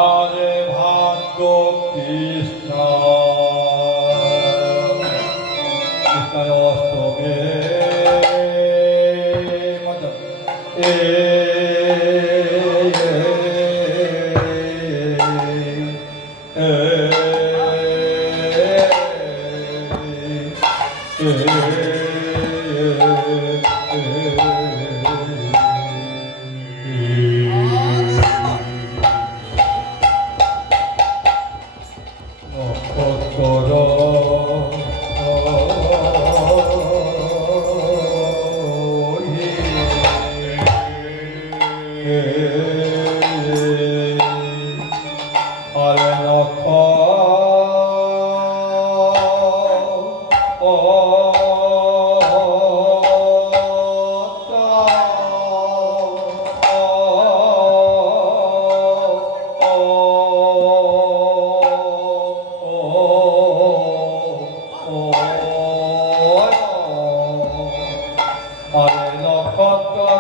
আরে ভাগ্য কৃষ্ণ আরে নক্ষত্র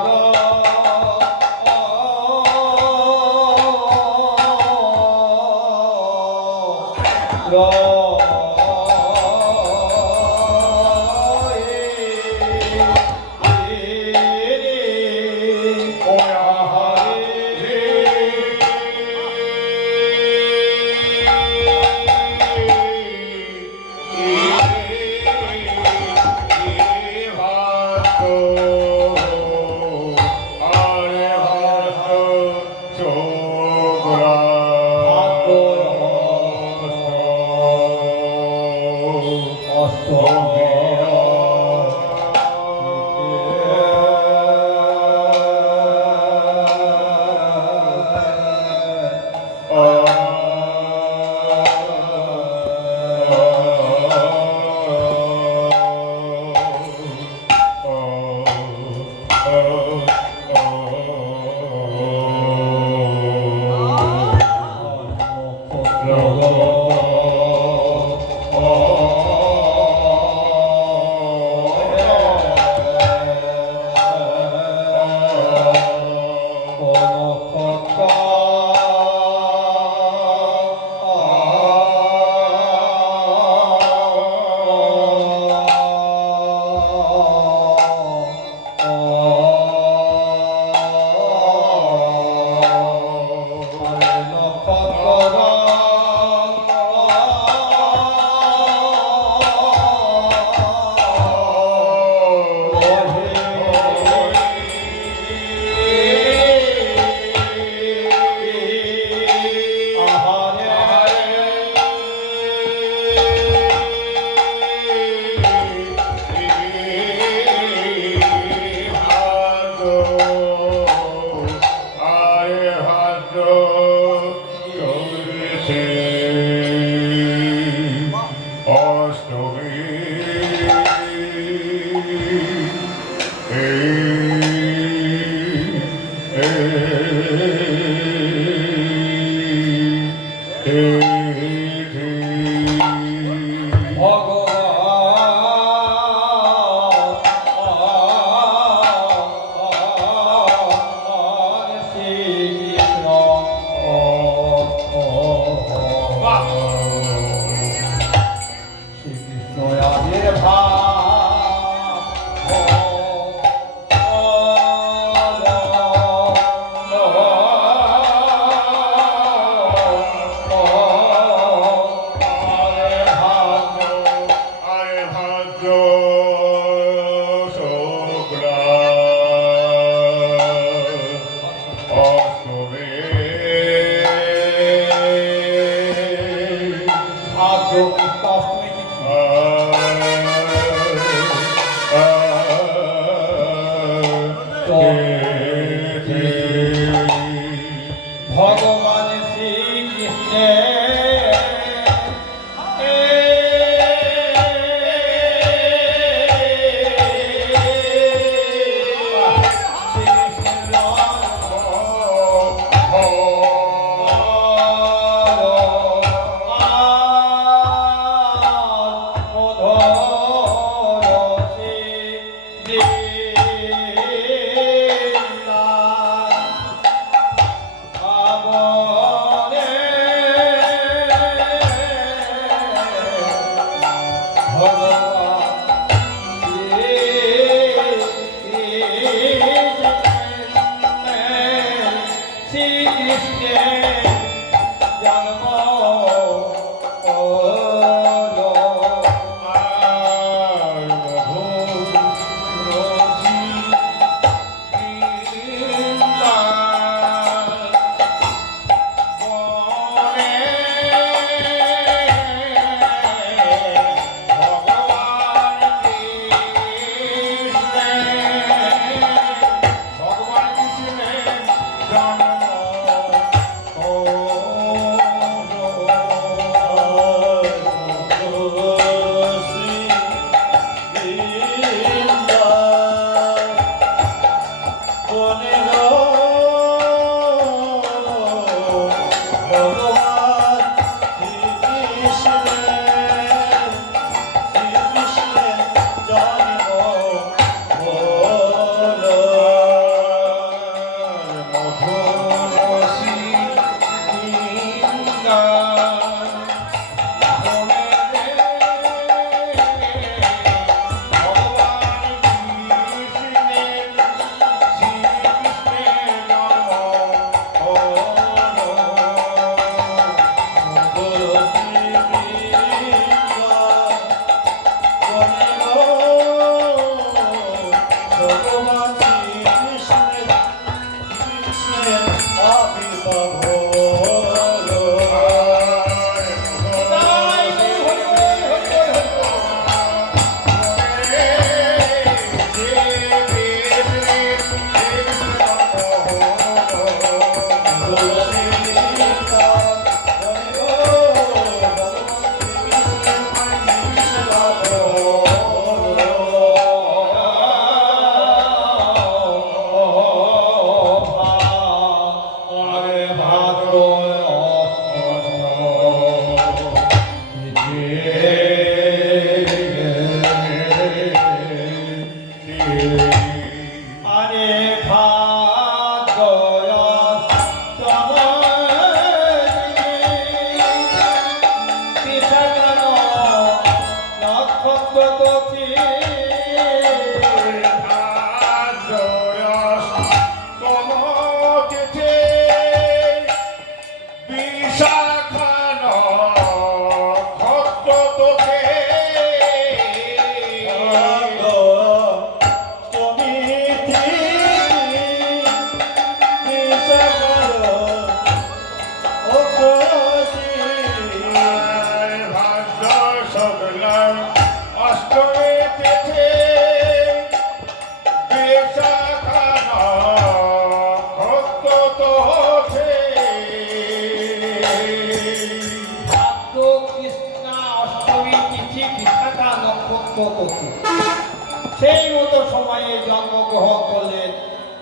সেই মতো সময়ে জন্মগ্রহণ করলেন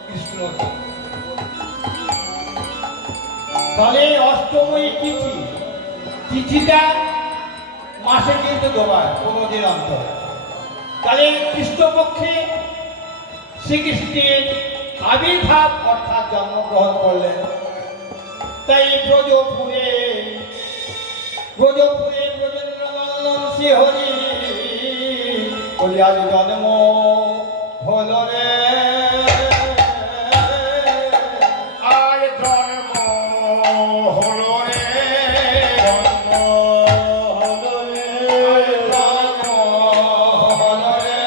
কৃষ্ণ। তাহলে অষ্টমী তিথি, তিথিটা মাসে কিন্তু দুবার, 15 দিন অন্তর। তাহলে কৃষ্ণপক্ষে শ্রীকৃষ্ণের আবির্ভাব অর্থাৎ জন্মগ্রহণ করলেন। তাই ব্রজপুরে ব্রজেন্দ্রনন্দন শ্রী হরি আজ জন্ম হল রে, আজ জন্ম হলো রে, জন্ম হলো রে, জন্ম হল রে,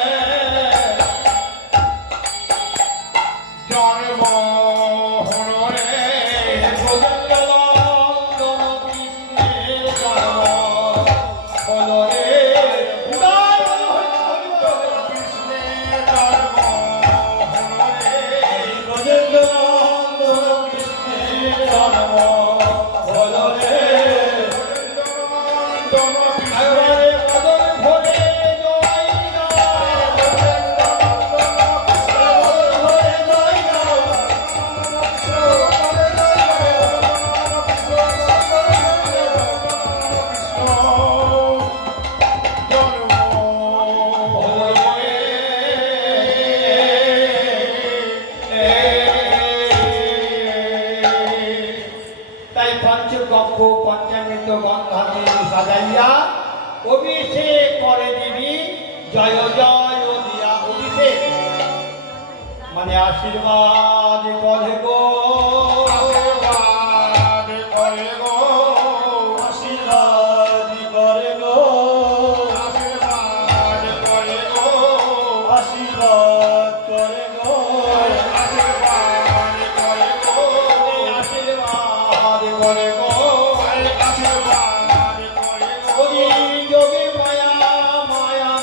জন্ম হলো রে, ব্রজেন্দ্রনন্দন কৃষ্ণের জন্ম হল রে। কৃষ্ণের জন্ম হলো রে, ব্রজেন্দ্রনন্দন কৃষ্ণের জন্ম হল রে। জন্ম এবারে বদন ভরে জয় রাম, বদন ভরে জয় রাম, হল রে। তাই পঞ্চগব্য পঞ্চামৃত গন্ধাদি সাজাইয়া অভিষেক করে দিবি, জয় জয় দিয়া অভিষেক মানে আশীর্বাদ করে গো, আশীর্বাদ করে গো, আশীর্বাদ করে গো, আশীর্বাদ করে গো, আশীর্বাদ করে গো, আশীর্বাদ করে গো, আশীর্বাদ করে গো। আশীর্বাদ করে গো, ওই যোগী মায়া মায়া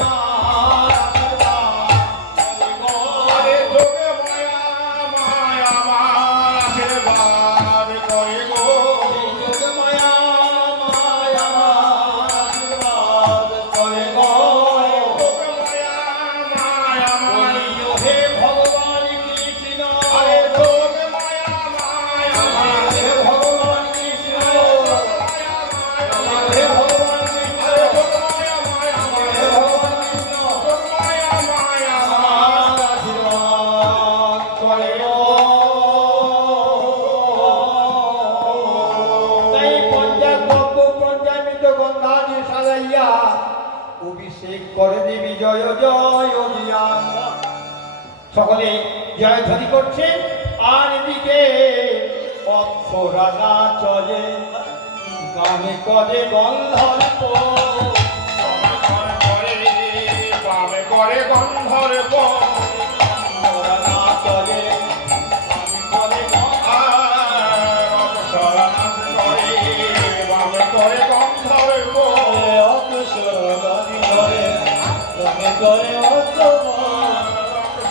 আশীর্বাদ করে গো। আরে যোগে মায়া মায়া লাইয়া অভিষেক করে দেবী জয় জয় দিয়া। সকলে জয়ধ্বনি করছেন আর এদিকে অপ্সরা চলে গানে করে গন্ধর্ব বামে করে গন্ধর্ব অপ্সরা চলে গানে করে বামে করে গন্ধর্ব অপ্সরা করে গানে করে অন্তম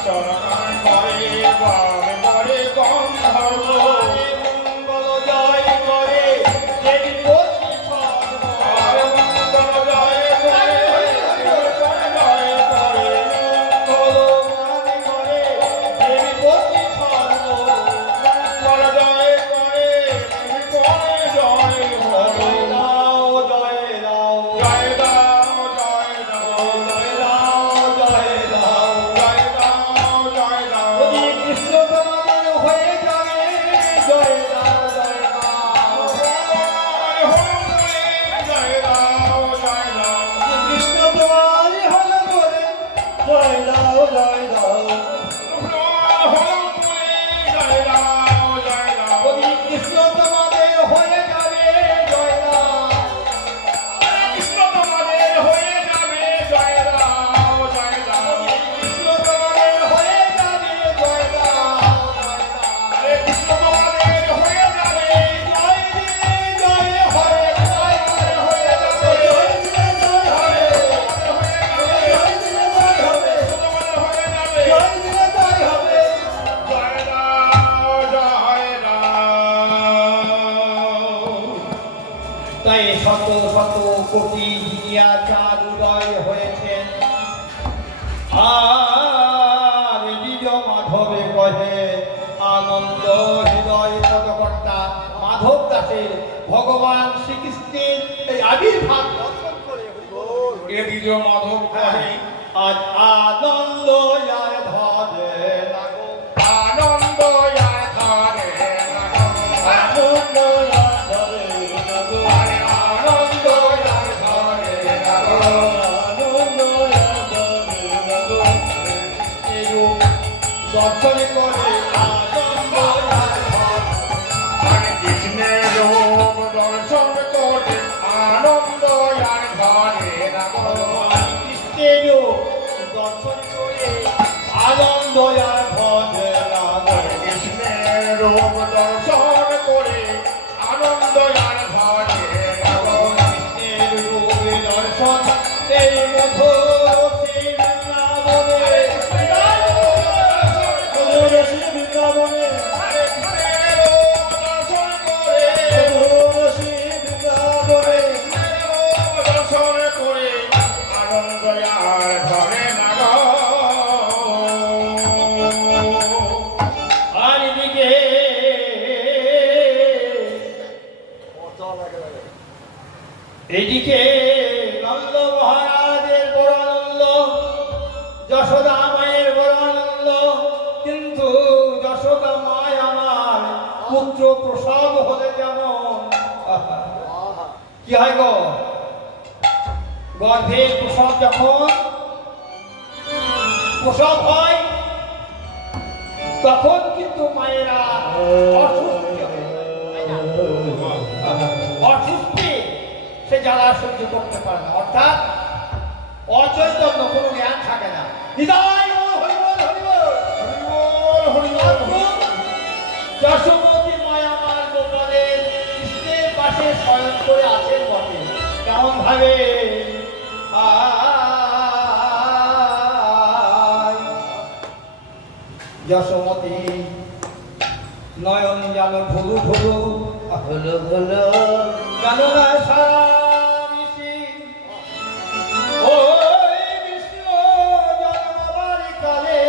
চরণ করে বামে করে গন্ধর্ব মঙ্গল জয় করে দেবী পত্নী সর্ব মঙ্গল জয় করে জয় করে মঙ্গল জয় করে জয় হরে জয় দাও জয় দাও জয় দাও জয় দাও কৃষ্ণ তোমাদের হয়ে যাবে জয় দাও জয় দাও জয় দাও জয় দাও কৃষ্ণ তোমারই হল বলে জয় দাও জয় দাও জয় দাও জয় দাও কৃষ্ণ তোমাদের হয়ে যাবে জয় দাও কৃষ্ণ তোমাদের হয়ে যাবে জয় দাও জয় দাও কৃষ্ণ তোমাদের হয়ে যাবে জয় দাও জয় দাও কৃষ্ণ তোমাদের হয়ে যাবে জয় দিলে জয় হরে জয় হরে হয়ে যাবে জয় দিলে জয় হরে জয় দিলে জয় হবে তোমাদের হয়ে যাবে জয় দিলে জয় হবে জয় দাও জয় দাও তাই শত শত কোটি জিনিয়া চাঁদ উদয় হয়েছেন আর নিজ মাধবে কহে আনন্দ হৃদয় পদকর্তা মাধব দাসের ভগবান শ্রীকৃষ্ণের এই আবির্ভাব দর্শন করে এ দ্বিজ মাধব কহে আজ আনন্দ আর ধরে লাগো আনন্দ ধরে আনন্দ আর ধরে লাগো আনন্দ ধরে আনন্দ আর ধরে লাগো দর্শন করে আনন্দ আর ধরে কৃষ্ণের রূপ দর্শন করে আনন্দ ধরে কৃষ্ণের দর্শন করে আনন্দ আর ধরে লাগো কৃষ্ণের রূপ দর্শন করে আনন্দ ধরে কৃষ্ণের রূপে দর্শন এই মধুর সেই বৃন্দাবনে মধুর সেই বৃন্দাবনে কৃষ্ণের রূপ দর্শন করে মধুর সেই বৃন্দাবনে দর্শন করে আনন্দ ধরে আর এদিকে এইদিকে নন্দ মহারাজের বড় আনন্দ যশোদা মায়ের বড় আনন্দ কিন্তু যশোদা মায় আমার পুত্র প্রসব হলে যেমন কি হয় গো গর্ভে প্রসব যখন প্রসব হয় তখন কিন্তু মায়েরা অসুস্থ হয়, তাই না? অসুস্থে সে জ্বালা সহ্য করতে পারে না, অর্থাৎ অচৈতন্য কোনো জ্ঞান থাকে না। হৃদয় হরিবল হরিবল যশোমতী মায়া আমার গোপালের কৃষ্ণের পাশে শয়ন করে আছেন বটে, কেমন ভাবে যশোমতী নয়ন জানো ভুলু ভুলু হলো হলো জানো না সামিসি ওই কৃষ্ণ জন্মবার কালে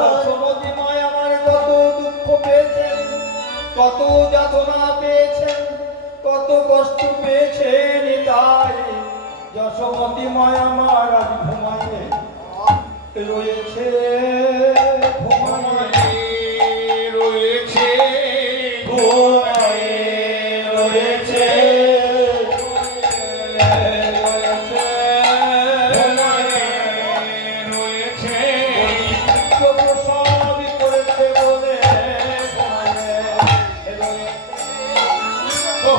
যশোমতী মায় আমার কত দুঃখ পেয়েছেন, কত যাতনা পেয়েছেন, কত কষ্ট পেয়েছেন, তাই যশোমতী মায় আমার আজ ঘুমায়ে রয়েছে, ঘুমায়ে রয়েছে ঘুমায়ে রয়েছে,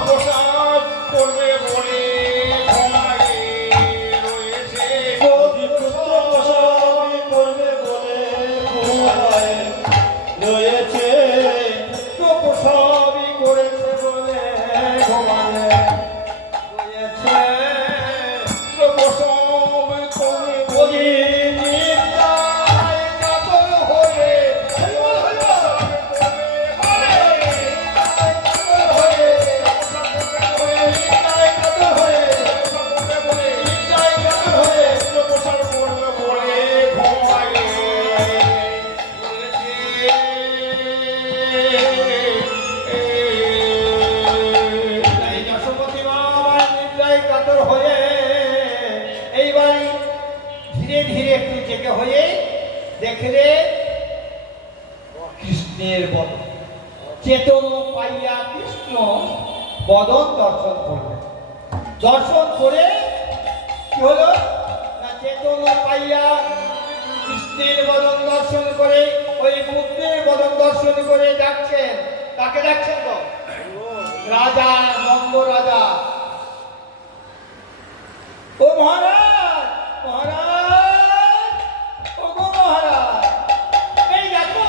প্রসাদ করবে বলে ঘুমায়ে রয়েছে। পুত্র প্রসব করবে বলে ঘুমায় রয়েছে। প্রসবই করেছে বলে ঘুমায় রয়েছে। প্রসব করবে বলে নিতাই কাতর হয়ে নিতাই কাতর হয়ে নিতাই কাতর হয়ে প্রসাদ করবে বলে ঘুমায়ে এই যশোপতি মা আমার নিদ্রায় কাতর হয়ে এইবার ধীরে ধীরে একটু জেগে হয়ে দেখলে কৃষ্ণের বদন চেতন পাইয়া কৃষ্ণ বদন দর্শন করবে। দর্শন করে কি হলো না চেতন পাইয়া কৃষ্ণের বদন দর্শন করে ওই পুত্রের বদন দর্শন করে ডাকছেন। তাকে ডাকছেন তো রাজা নন্দ রাজা। ও মহারাজ মহারাজ ও গো মহারাজ এই দেখো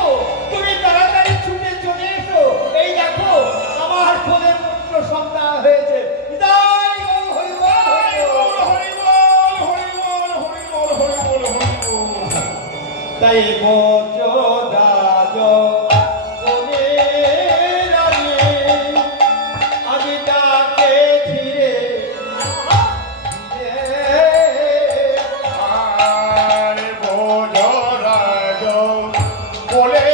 তুমি তাড়াতাড়ি ছুটে চলে এসো। এই দেখো আমার কোলে পুত্র সন্তান হয়েছে। বিদায় গো হরিবল হরিবল। তাই বজ্র রাজ বলে রানী আমি তাকে ধীরে বলে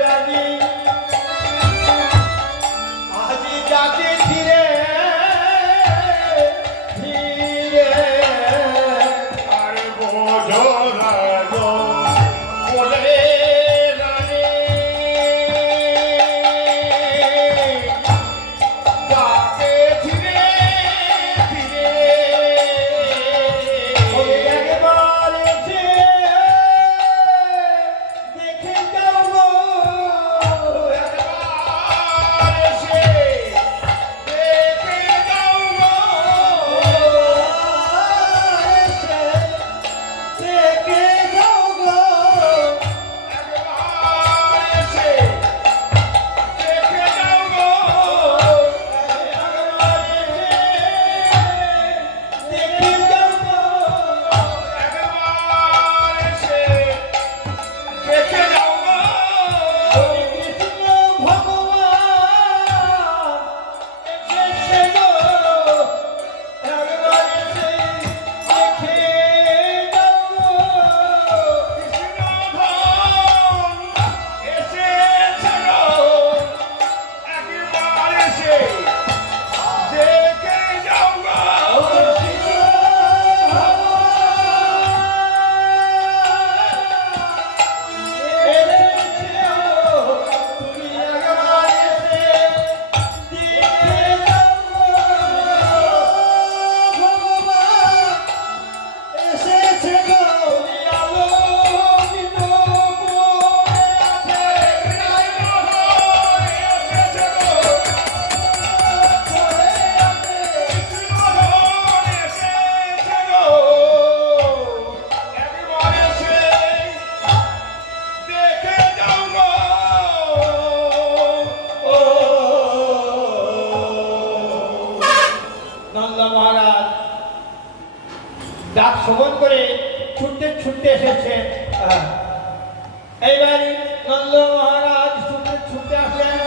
রানী আজি যাকে ধীরে ধীরে বলে একবার এসে দেখে যাও গো। দেখে যাও গো। দেখে যাও গো। কৃষ্ণ ভগবান এসেছে গো। একবার এসে দেখে যাও গো। ডাক শ্রবণ করে ছুটতে ছুটতে এসেছেন। এইবার নন্দ মহারাজ ছুটতে ছুটতে আসলেন।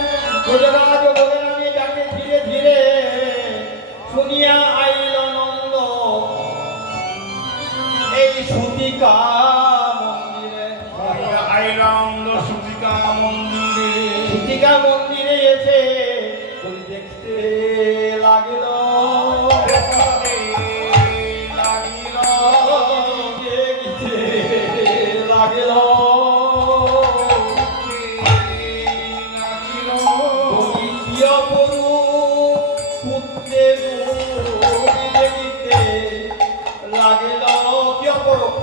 ব্রজরাজ ও ব্রজরানী ডাকে ধীরে ধীরে শুনিয়া আইল সুতিকা মন্দিরে আইলাম সুতিকা মন্দিরে সুতিকা মন্দিরে এসে বলি দেখতে লাগিল দেখতে লাগিল বলি কি অপরূপ পুত্রের রূপ দেখিতে লাগিল কি অপরূপ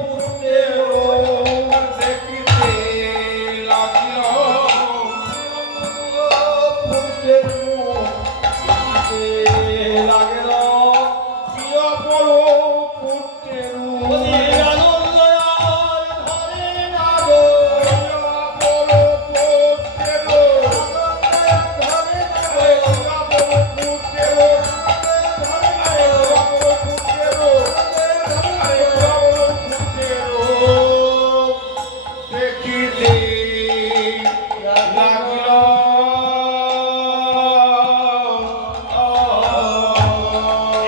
পুত্রের রূপ দেখিতে লাগিল পুত্রের রূপ দেখিতে লাগিল প্রিয় বড় পুত্রের বলি আনন্দ আর ধরে না গো বড় পুত্রের ধরে না গো দেখিতে লাগিল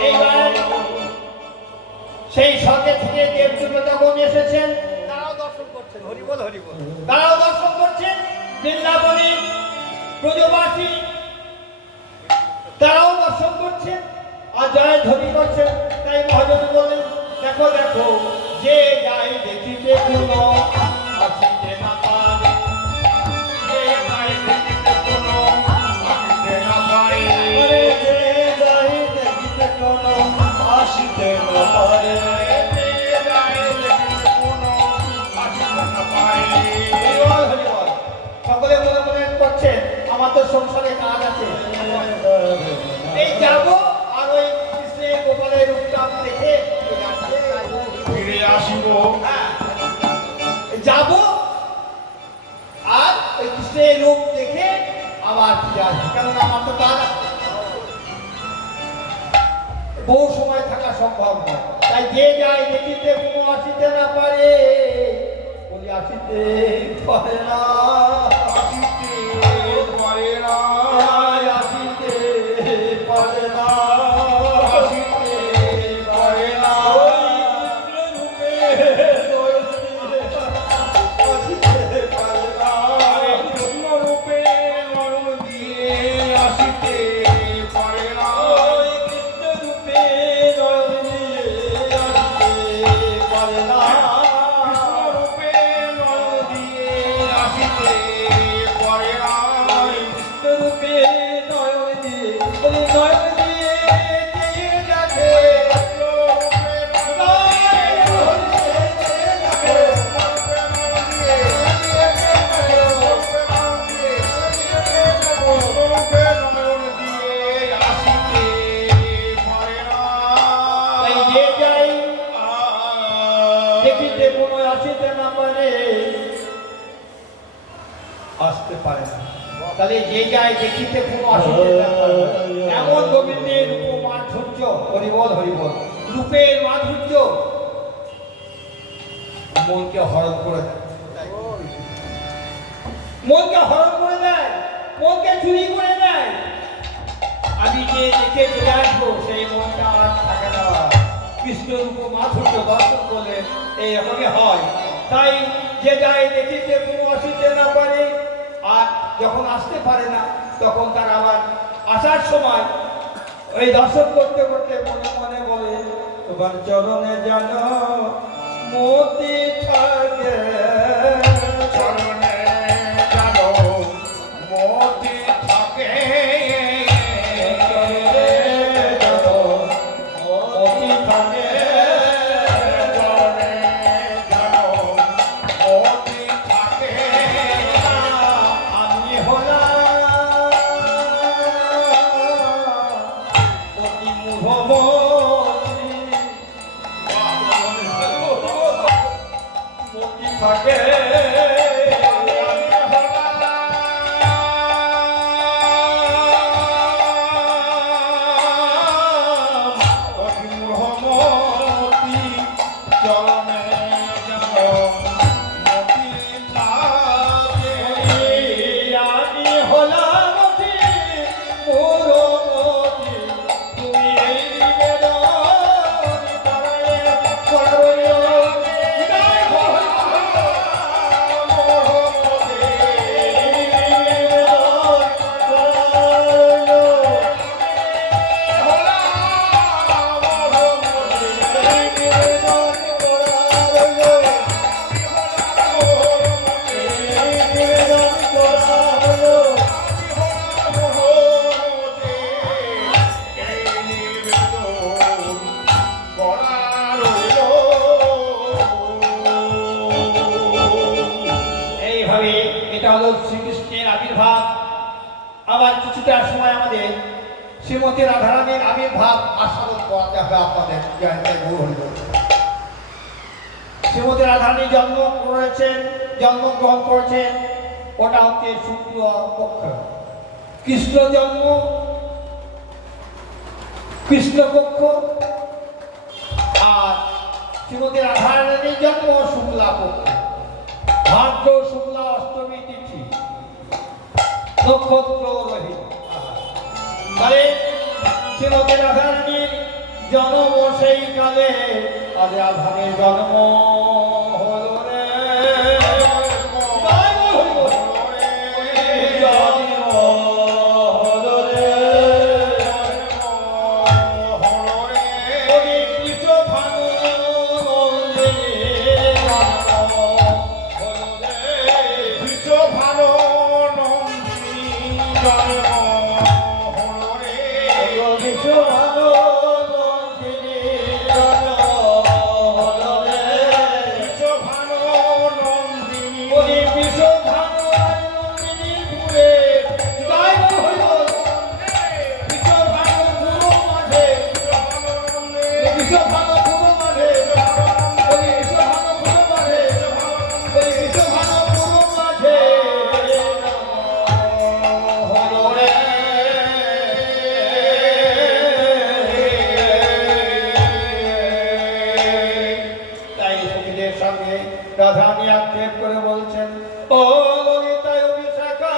এইবার সেই সঙ্গে থেকে দেবদূত যখন এসেছেন তারাও দর্শন করছেন হরিবল হরিবল তারাও দর্শন করছেন বৃন্দাবনী ব্রজবাসী তারাও দর্শন করছেন আর জয় ধ্বনি করছেন তাই মহাজন বলেন দেখো দেখো যে যাই দেখিতে কোনো আসিতে না পারে যে যাই দেখিতে কোনো আসিতে না পারে যে যাই দেখিতে কোনো আসিতে না পারে হরিবল হরিবল সকলে মনে মনে করছেন আমার তো সংসারে কাজ আছে এই যাবো আর ওই কৃষ্ণের গোপালের রূপটা দেখে ফিরে আসিব হ্যাঁ, যাবো আর ওই কৃষ্ণের রূপ দেখে আবার ফিরে আসবো কারণ আমার তো কাজ আছে। বহু সময় থাকা সম্ভব নয় তাই যে যায় দেখিতে কোনো আসিতে না পারে বলি আসিতে পারে না আসিতে পারে না আসিতে পারে না আসিতে পারে না কৃষ্ণরূপে নয়ন দিয়ে আসিতে পারে না কৃষ্ণরূপে নয়ন দিয়ে আসিতে পারে না আসতে পারে না তাহলে যে যায় দেখিতে কোনো আসিতে না পারে এমন গোবিন্দের রূপ মাধুর্য হরিবল হরিবল রূপের মাধুর্য মনকে হরণ করে দেয় মনকে হরণ করে দেয় মনকে চুরি করে দেয় আমি যে দেখে চলে আসবো সেই মনটা আর থাকে না কৃষ্ণ রূপ মাধুর্য দর্শন করলে এইভাবে হয় তাই যে যায় দেখিতে কোনো আসিতে না পারে আর যখন আসতে পারে না তখন তার আবার আসার সময় ওই দর্শন করতে করতে মনে মনে বলে তোমার চরণে যেন মতি থাকে চরণে জানো মতি থাকে মতি থাকে চরণে জানো মতি থাকে আমি হলাম অতি মুহমতি মতি থাকে চরণে জানো মতি থাকে আমি হলাম অতি মুহমতি তুমি এই নিবেদন শ্রীকৃষ্ণের আবির্ভাব, আবার কিছুটা সময় আমাদের শ্রীমতী রাধারানীর আবির্ভাব আস্বাদন করাতে হবে আপনাদের। শ্রীমতী রাধারানী জন্মগ্রহণ করেছেন, ওটা হচ্ছে শুক্ল পক্ষ। কৃষ্ণপক্ষ, আর শ্রীমতী রাধারানীর জন্ম শুক্লা পক্ষ, ভাদ্র শুক্লা অষ্টমী তিথি, নক্ষত্র রহিত। তাহলে শ্রীমতী রাধারানীর জন্ম সেই কালে, আজ রাধারানীর জন্ম হলো রে। রাধারানী আক্ষেপ করে বলছেন, ও ললিতায় অভিষেকা,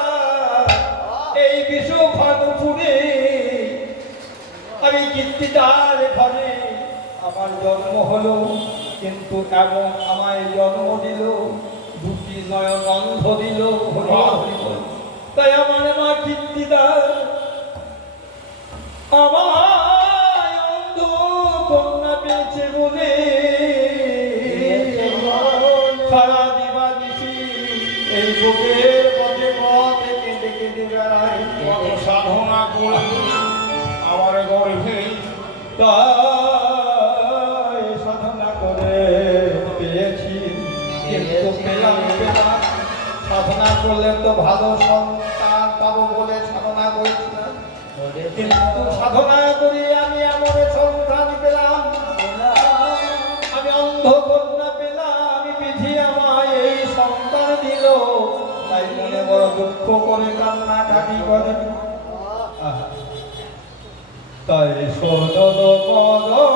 এই বিশ্ব ভানুপুরে আমি কীর্তিদার ঘরে আমার জন্ম হলো, কিন্তু এমন আমায় জন্ম দিল, দুটি নয়ন অন্ধ দিল, তাই আমার মা কীর্তিদার আমায় অন্ধ কন্যা পেয়েছে বলে সারা দিবানিশি এই বুকের পথে পথে কেঁদে কেঁদে বেড়াই। কত সাধনা করে আমার গর্ভে, তাই সাধনা করে পেয়েছি, কিন্তু পেলাম সাধনা করলে তো ভালো সন্তান পাবো বলে সাধনা করেছি না, কিন্তু সাধনা করে আমি এমন সন্তান পেলাম, আমি অন্ধ কন্যা পেলাম, আমি বিধি আমায় এই সন্তান দিল, তাই মনে বড় দুঃখ করে কান্নাকাটি করে। তাই সদন পদম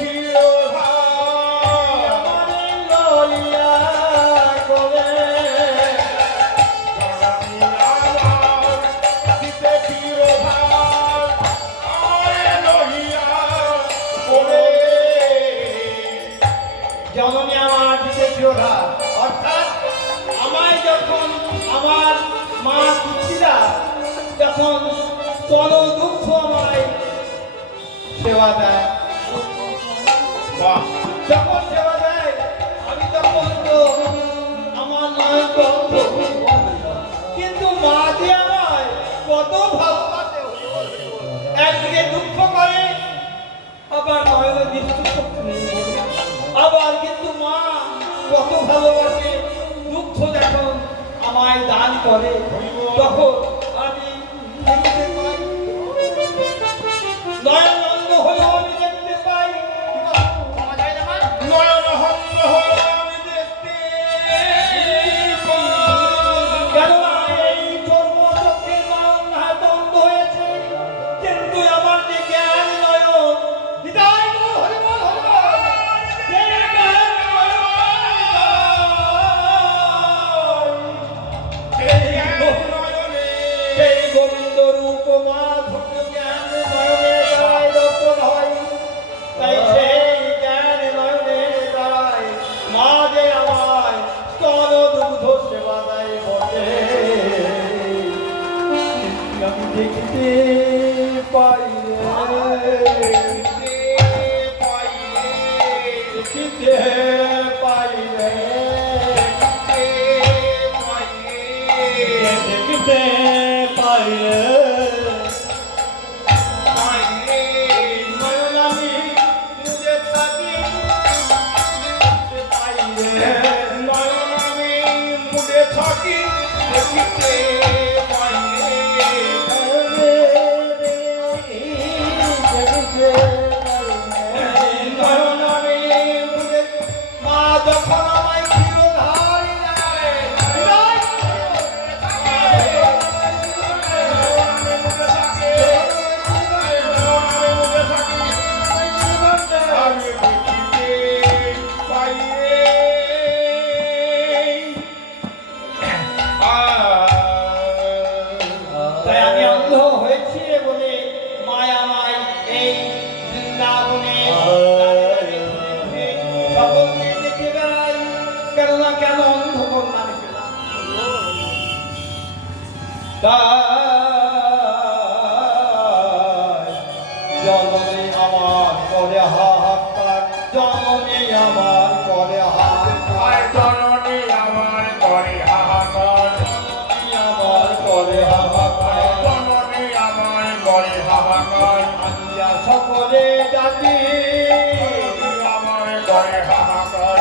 ক্ষীরধার আমারে লইয়া করে জননী আমার দিতে ক্ষীরধার আমারে লইয়া করে জননী আমার দিতে যোধা, অর্থাৎ আমায় যখন আমার মা পিতৃরা যখন চল দুঃখ আমায় সেবা দেয়, বাহ যখন সেবা দেয় আমি তখন তো আমার নয় বন্ধ, কিন্তু মা যে আমায় কত ভালোবাসে, একদিকে দুঃখ করে আবার নয়নে দৃষ্টি শক্তি নেই, আবার কিন্তু মা কত ভালোবাসে, দুঃখ যখন আমায় দান করে তখন আমি দেখতে পাই, নয়নানন্দ হলেও আমি দেখতে পাই। পাওয়া যায় না মা? নয়ন হন্য হল আমি দেখতে কেননা এই চর্মচক্ষের মান বন্ধ হয়েছে, কিন্তু আমার যে জ্ঞান নয়ন, হৃদয় বল, হরি বল, হরি বল, যে জ্ঞান নয়ন, সেই গোবিন্দ রূপ মাধুর্য জ্ঞান নয়নে দ্বারাই দর্শন হয়, তাই সেই জ্ঞান নয়নে দ্বারাই মা যে আমায় স্তন দুগ্ধ সেবা দেয় বটে, আমি দেখতে পাই রে, দেখতে পাই রে, দেখতে পাই রে, নয়ন আমি মুজে থাকি, দেখতে পাই রে, নয়ন আমি মুড়ে থাকি দেখিতে পাই নয়ন আমি মুজে, মা যখন আমায় ক্ষীরধারি দেয়, আমি দেখিতে পাই তাই আমি অন্ধ হয়েছি বলে মায়া আমায় এই বৃন্দাবনে সকলকে দেখে বেড়াই, কেননা কেন অন্ধ কন্যা আমি পেলাম, তাই জননী আমার করে হাহাকার, জননী আমার করে হাহাকার, জননী আমার করে হাহাকার জননী আমার করে হাহাকার, জননী আমার করে হাহাকার আজ্ঞা সকলে জাতি আমার করে হাহাকার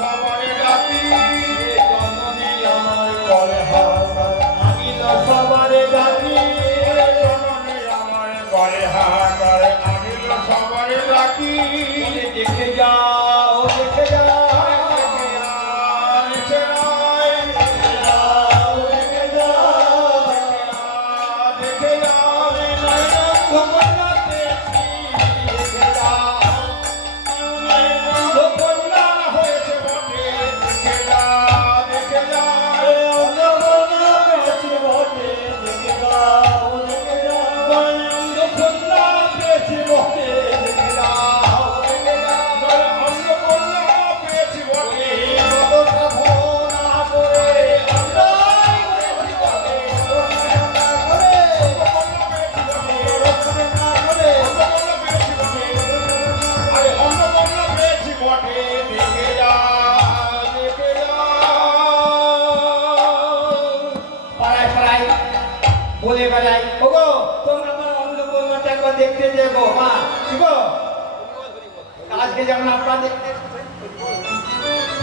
সবাই ডাকি জননী আমার করে হাহাকার, আমি না সবারে জাতি জননী আমার করে হাহাকার আমি সবাই ডাকি দেখে যাও, দেখে যাও, দেখে যাও, দেখে যাও, নয়ন ভগবান দেখি, দেখে যাও, নয়ন ভগবান হয়েছে বটে, দেখে যাও, দেখে যাও, ভগবান হয়েছে বটে, দেখে যাও, দেখে যাও, নয়ন ভগবান হয়েছে বটে, দেখে যাও, দেখে যাও, অন্নপূর্ণা পেয়েছি বটে কত সাধনা করে, অন্যায় করে, হরি বলে, অন্যায় করে, রচনা করে, অন্নপূর্ণা পেয়েছি বটে দেখে যা দেখে যা পাড়ায় পাড়ায় বলে বেড়াই, ওগো তোমরা আমার অন্নপূর্ণাটা একবার দেখতে যাবো, মা কি গো, আজকে যেমন আপনারা দেখতে এসেছেন,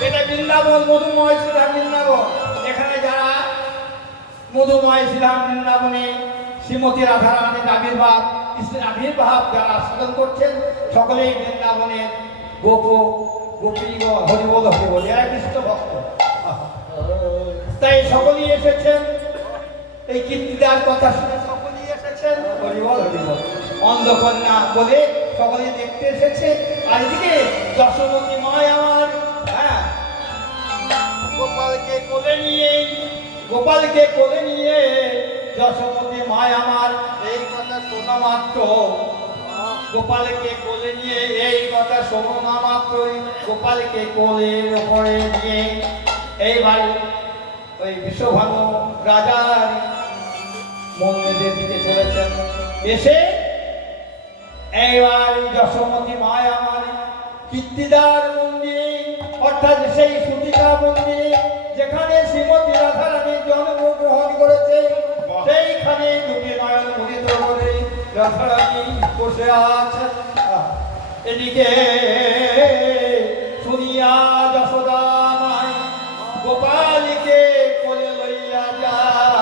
এটা বৃন্দাবন, মধুময় শ্রীধাম বৃন্দাবন, এখানে যারা মধুময় শ্রীধাম বৃন্দাবনে শ্রীমতী রাধারানীর আবির্ভাব, কৃষ্ণের আবির্ভাব যারা সাধন করছেন, সকলেই বৃন্দাবনের গোপ গোপীগণ হরিবল হরিবল, এরা কৃষ্ণ ভক্ত, তাই সকলেই এসেছেন এই কীর্তিদার কথা শুনে, সকলেই এসেছেন হরিবল হরিবল, অন্ধকন্যা বলে সকলেই দেখতে দেখতে এসেছে, আর এদিকে যশোমতী মায় আমার হ্যাঁ গোপালকে কোলে নিয়ে যশোমতী মায় আমার এই কথা শোনা মাত্র গোপালকে কোলে নিয়ে এই কথা শোনা মাত্রই গোপালকে কোলের ওপরে নিয়ে এইবার ওই বিশ্বভানু রাজার মন্দিরের দিকে চলেছেন। এসে এইবার যশোমতী মায় আমার কীর্তিদার মন্দিরে অর্থাৎ সেই সুতিকা মন্দিরে যেখানে শ্রীমতী রাধারানী জন্মগ্রহণ করেছে সেইখানে দুটি নয়ন মুদিত করে রাধারানী বসে আছেন। এদিকে শুনিয়া যশোদা মায় গোপালকে কোলে লইয়া যায়।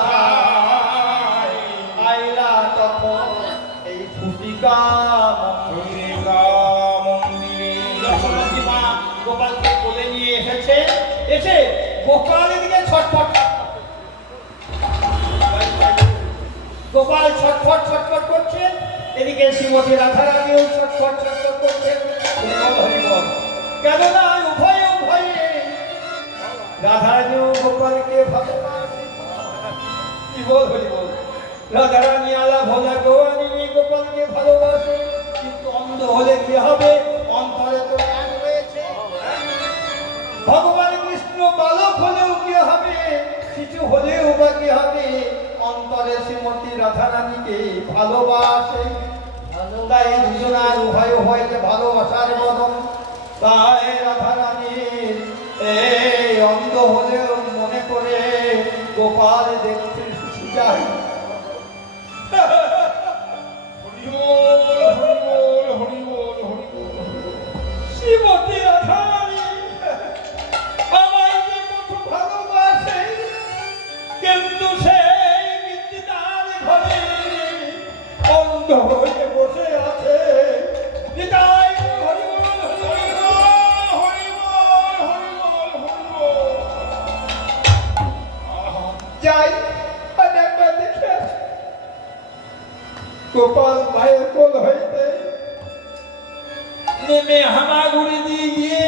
আইলা তখন এই সুতিকা মন্দিরে যশোমতী মা গোপালকে কোলে নিয়ে এসে গোপালের দিকে ছটফট গোপাল ছটফট করছে, এদিকে শ্রীমতী রাধারানীও ছটফট করছে। কেননা উভয়ে রাধারানীও গোপালকে ভালোবাসে। কি বল রাধারানী আলা ভোলা গোয়ানি গোপালকে ভালোবাসে, কিন্তু অন্ধ হলে কি হবে? অন্তরে তো জ্ঞান রয়েছে। ভগবান কৃষ্ণ বালক হলেও কি হবে, শিশু হলেও বা কি হবে? অন্তরে শ্রীমতী রাধারানীকে ভালোবাসে। তাই দুজনার উভয় যে ভালোবাসার বদন। তাই রাধারানীর এই অন্ধ হলেও মনে করে গোপাল দেখতে যায়। শ্রীমতী রাধারানী আমায় যে কত ভালোবাসে, কিন্তু সেই কীর্তিদার ঘরে অন্ধ হয়ে বসে আছে। নিতাই হরি বল, যাই একবার দেখে আসি। গোপাল মায়ের কোল হইতে নেমে হামাগুড়ি দিয়ে গিয়ে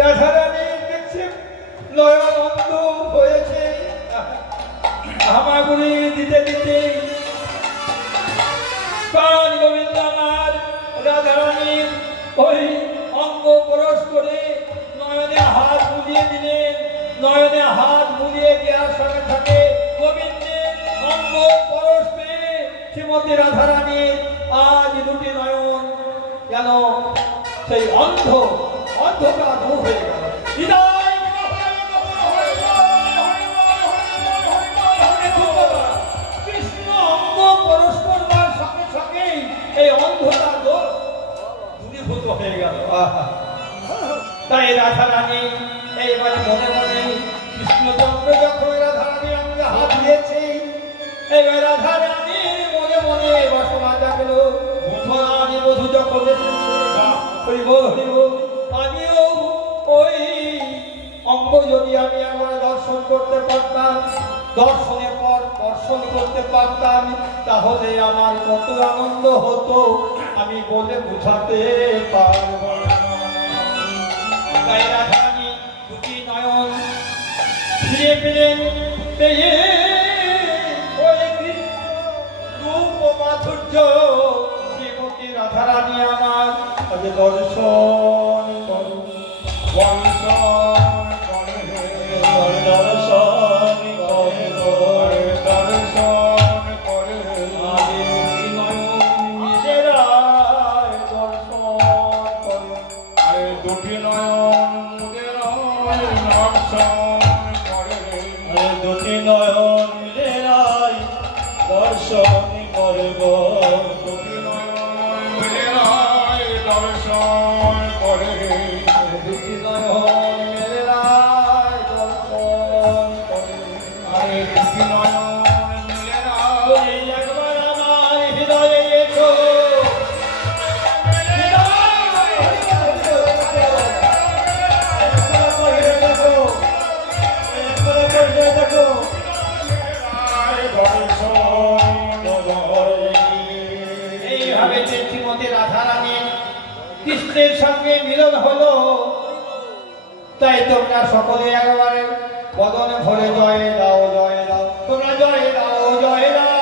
রাধারানী দেখছে নয়ন অন্ধ হয়েছে। হামাগুড়ি দিতে প্রাণ গোবিন্দ আমার রাধারানীর ওই অঙ্গ পরশ করে নয়নে হাত বুলিয়ে দিলেন। নয়নে হাত বুলিয়ে দেওয়ার সঙ্গে থাকে গোবিন্দের অঙ্গ পরশ পেয়ে শ্রীমতী রাধারানীর আজ দুটি নয়ন কেন সেই অন্ধটা দূর হয়ে গেল। হৃদয় কৃষ্ণ অঙ্গ পরশ করবার সঙ্গে সঙ্গেই এই অন্ধটা দূরীভূত হয়ে গেল। তাই রাধারানী এইবারে মনে কৃষ্ণচন্দ্র যখন রাধারানীর অঙ্গে হাত দিয়েছে, এবার রাধারানীর মনে বাসনা জাগলো। মধুরানী বধূ যখন আমিও ওই অঙ্গ যদি আমি একবার দর্শন করতে পারতাম, দর্শনের পর দর্শন করতে পারতাম, তাহলে আমার কত আনন্দ হতো আমি বলে বুঝাতে পারব না। তাই রাধারানী দুটি নয়ন ফিরে পেলেন, পেয়ে ওই কৃষ্ণ রূপ মাধুর্য শ্রীমতী রাধারানী আমার আজ দর্শন করো, দর্শন করে দর্শন করে আগে দুটি নয়ন নিজেরাই দর্শন করো। আরে দুটি নয়ন মুদের দর্শন করে, দুটি নয়ন মিলেরাই দর্শন করব। দুটি নয়ন মুদের দর্শন করে, দুটি নয়ন মিলেরাই দর্শন করে। আরে দুটি নয়ন ওই একবার আমার হৃদয়ে এসো, হৃদয়ে এসো। কৃষ্ণের সঙ্গে মিলন হলো, তাই তোমরা সকলে একবারে বদন ভরে জয় দাও জয় দাও, তোমরা জয় দাও জয় দাও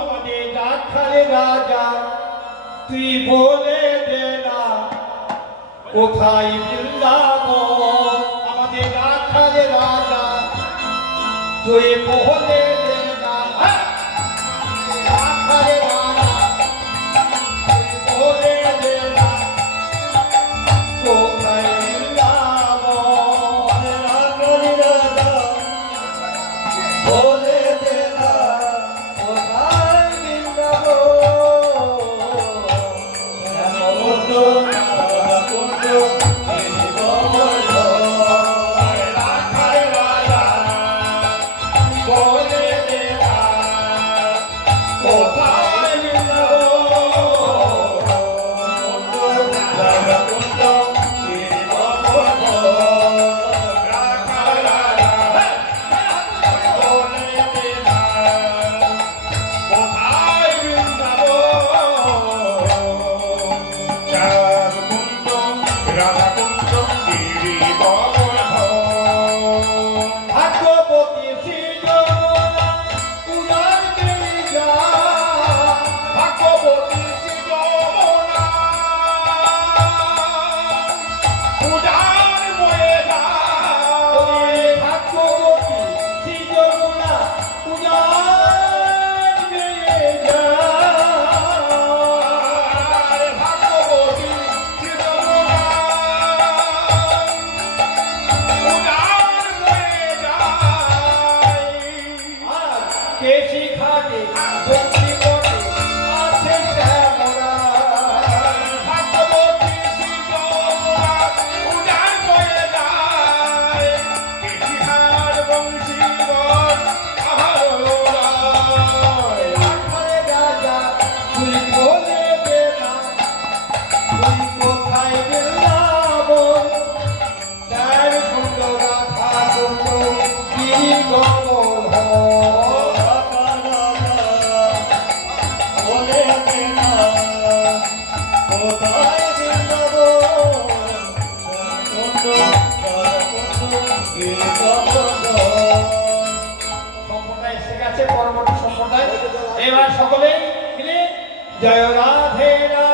আমাদের রাখালে রাজা তুই বলে দে না কোথায় বৃন্দাবন, আমাদের রাখালে রাজা তুই বলে দে না রাখালে রাজা তুই বলে দে না কোথায় বৃন্দাবন, রাখালে রাজা বলে দে না কোথায় ভাগ্যবতী ছিল উদার গিরিজা, ভাগ্যবতী সৃজনা পূজার ময়দা ভাগ্যবতী সৃজনা উদার গিরিজা, ভাগ্যবতী সৃজনা পূজার ময়দা আর কেশি ঘাটে দক্ষিণ কোণে আছে শ্যামরা, ভাগ্যবতী সৃজনা পূজার ময়দা বিহার বংশীবর আহার রাখালে রাজা তুই বলে দে না তুই কোথায় বৃন্দাবন, তার কুণ্ড রাধা কুণ্ড গিরি কমল বলে দে না কোথায় বৃন্দাবন, কুণ্ড গিরি কমল। সম্প্রদায় এসে গেছে পরবর্তী সম্প্রদায়, এবার সকলেই মিলে জয় রাধে রাধে।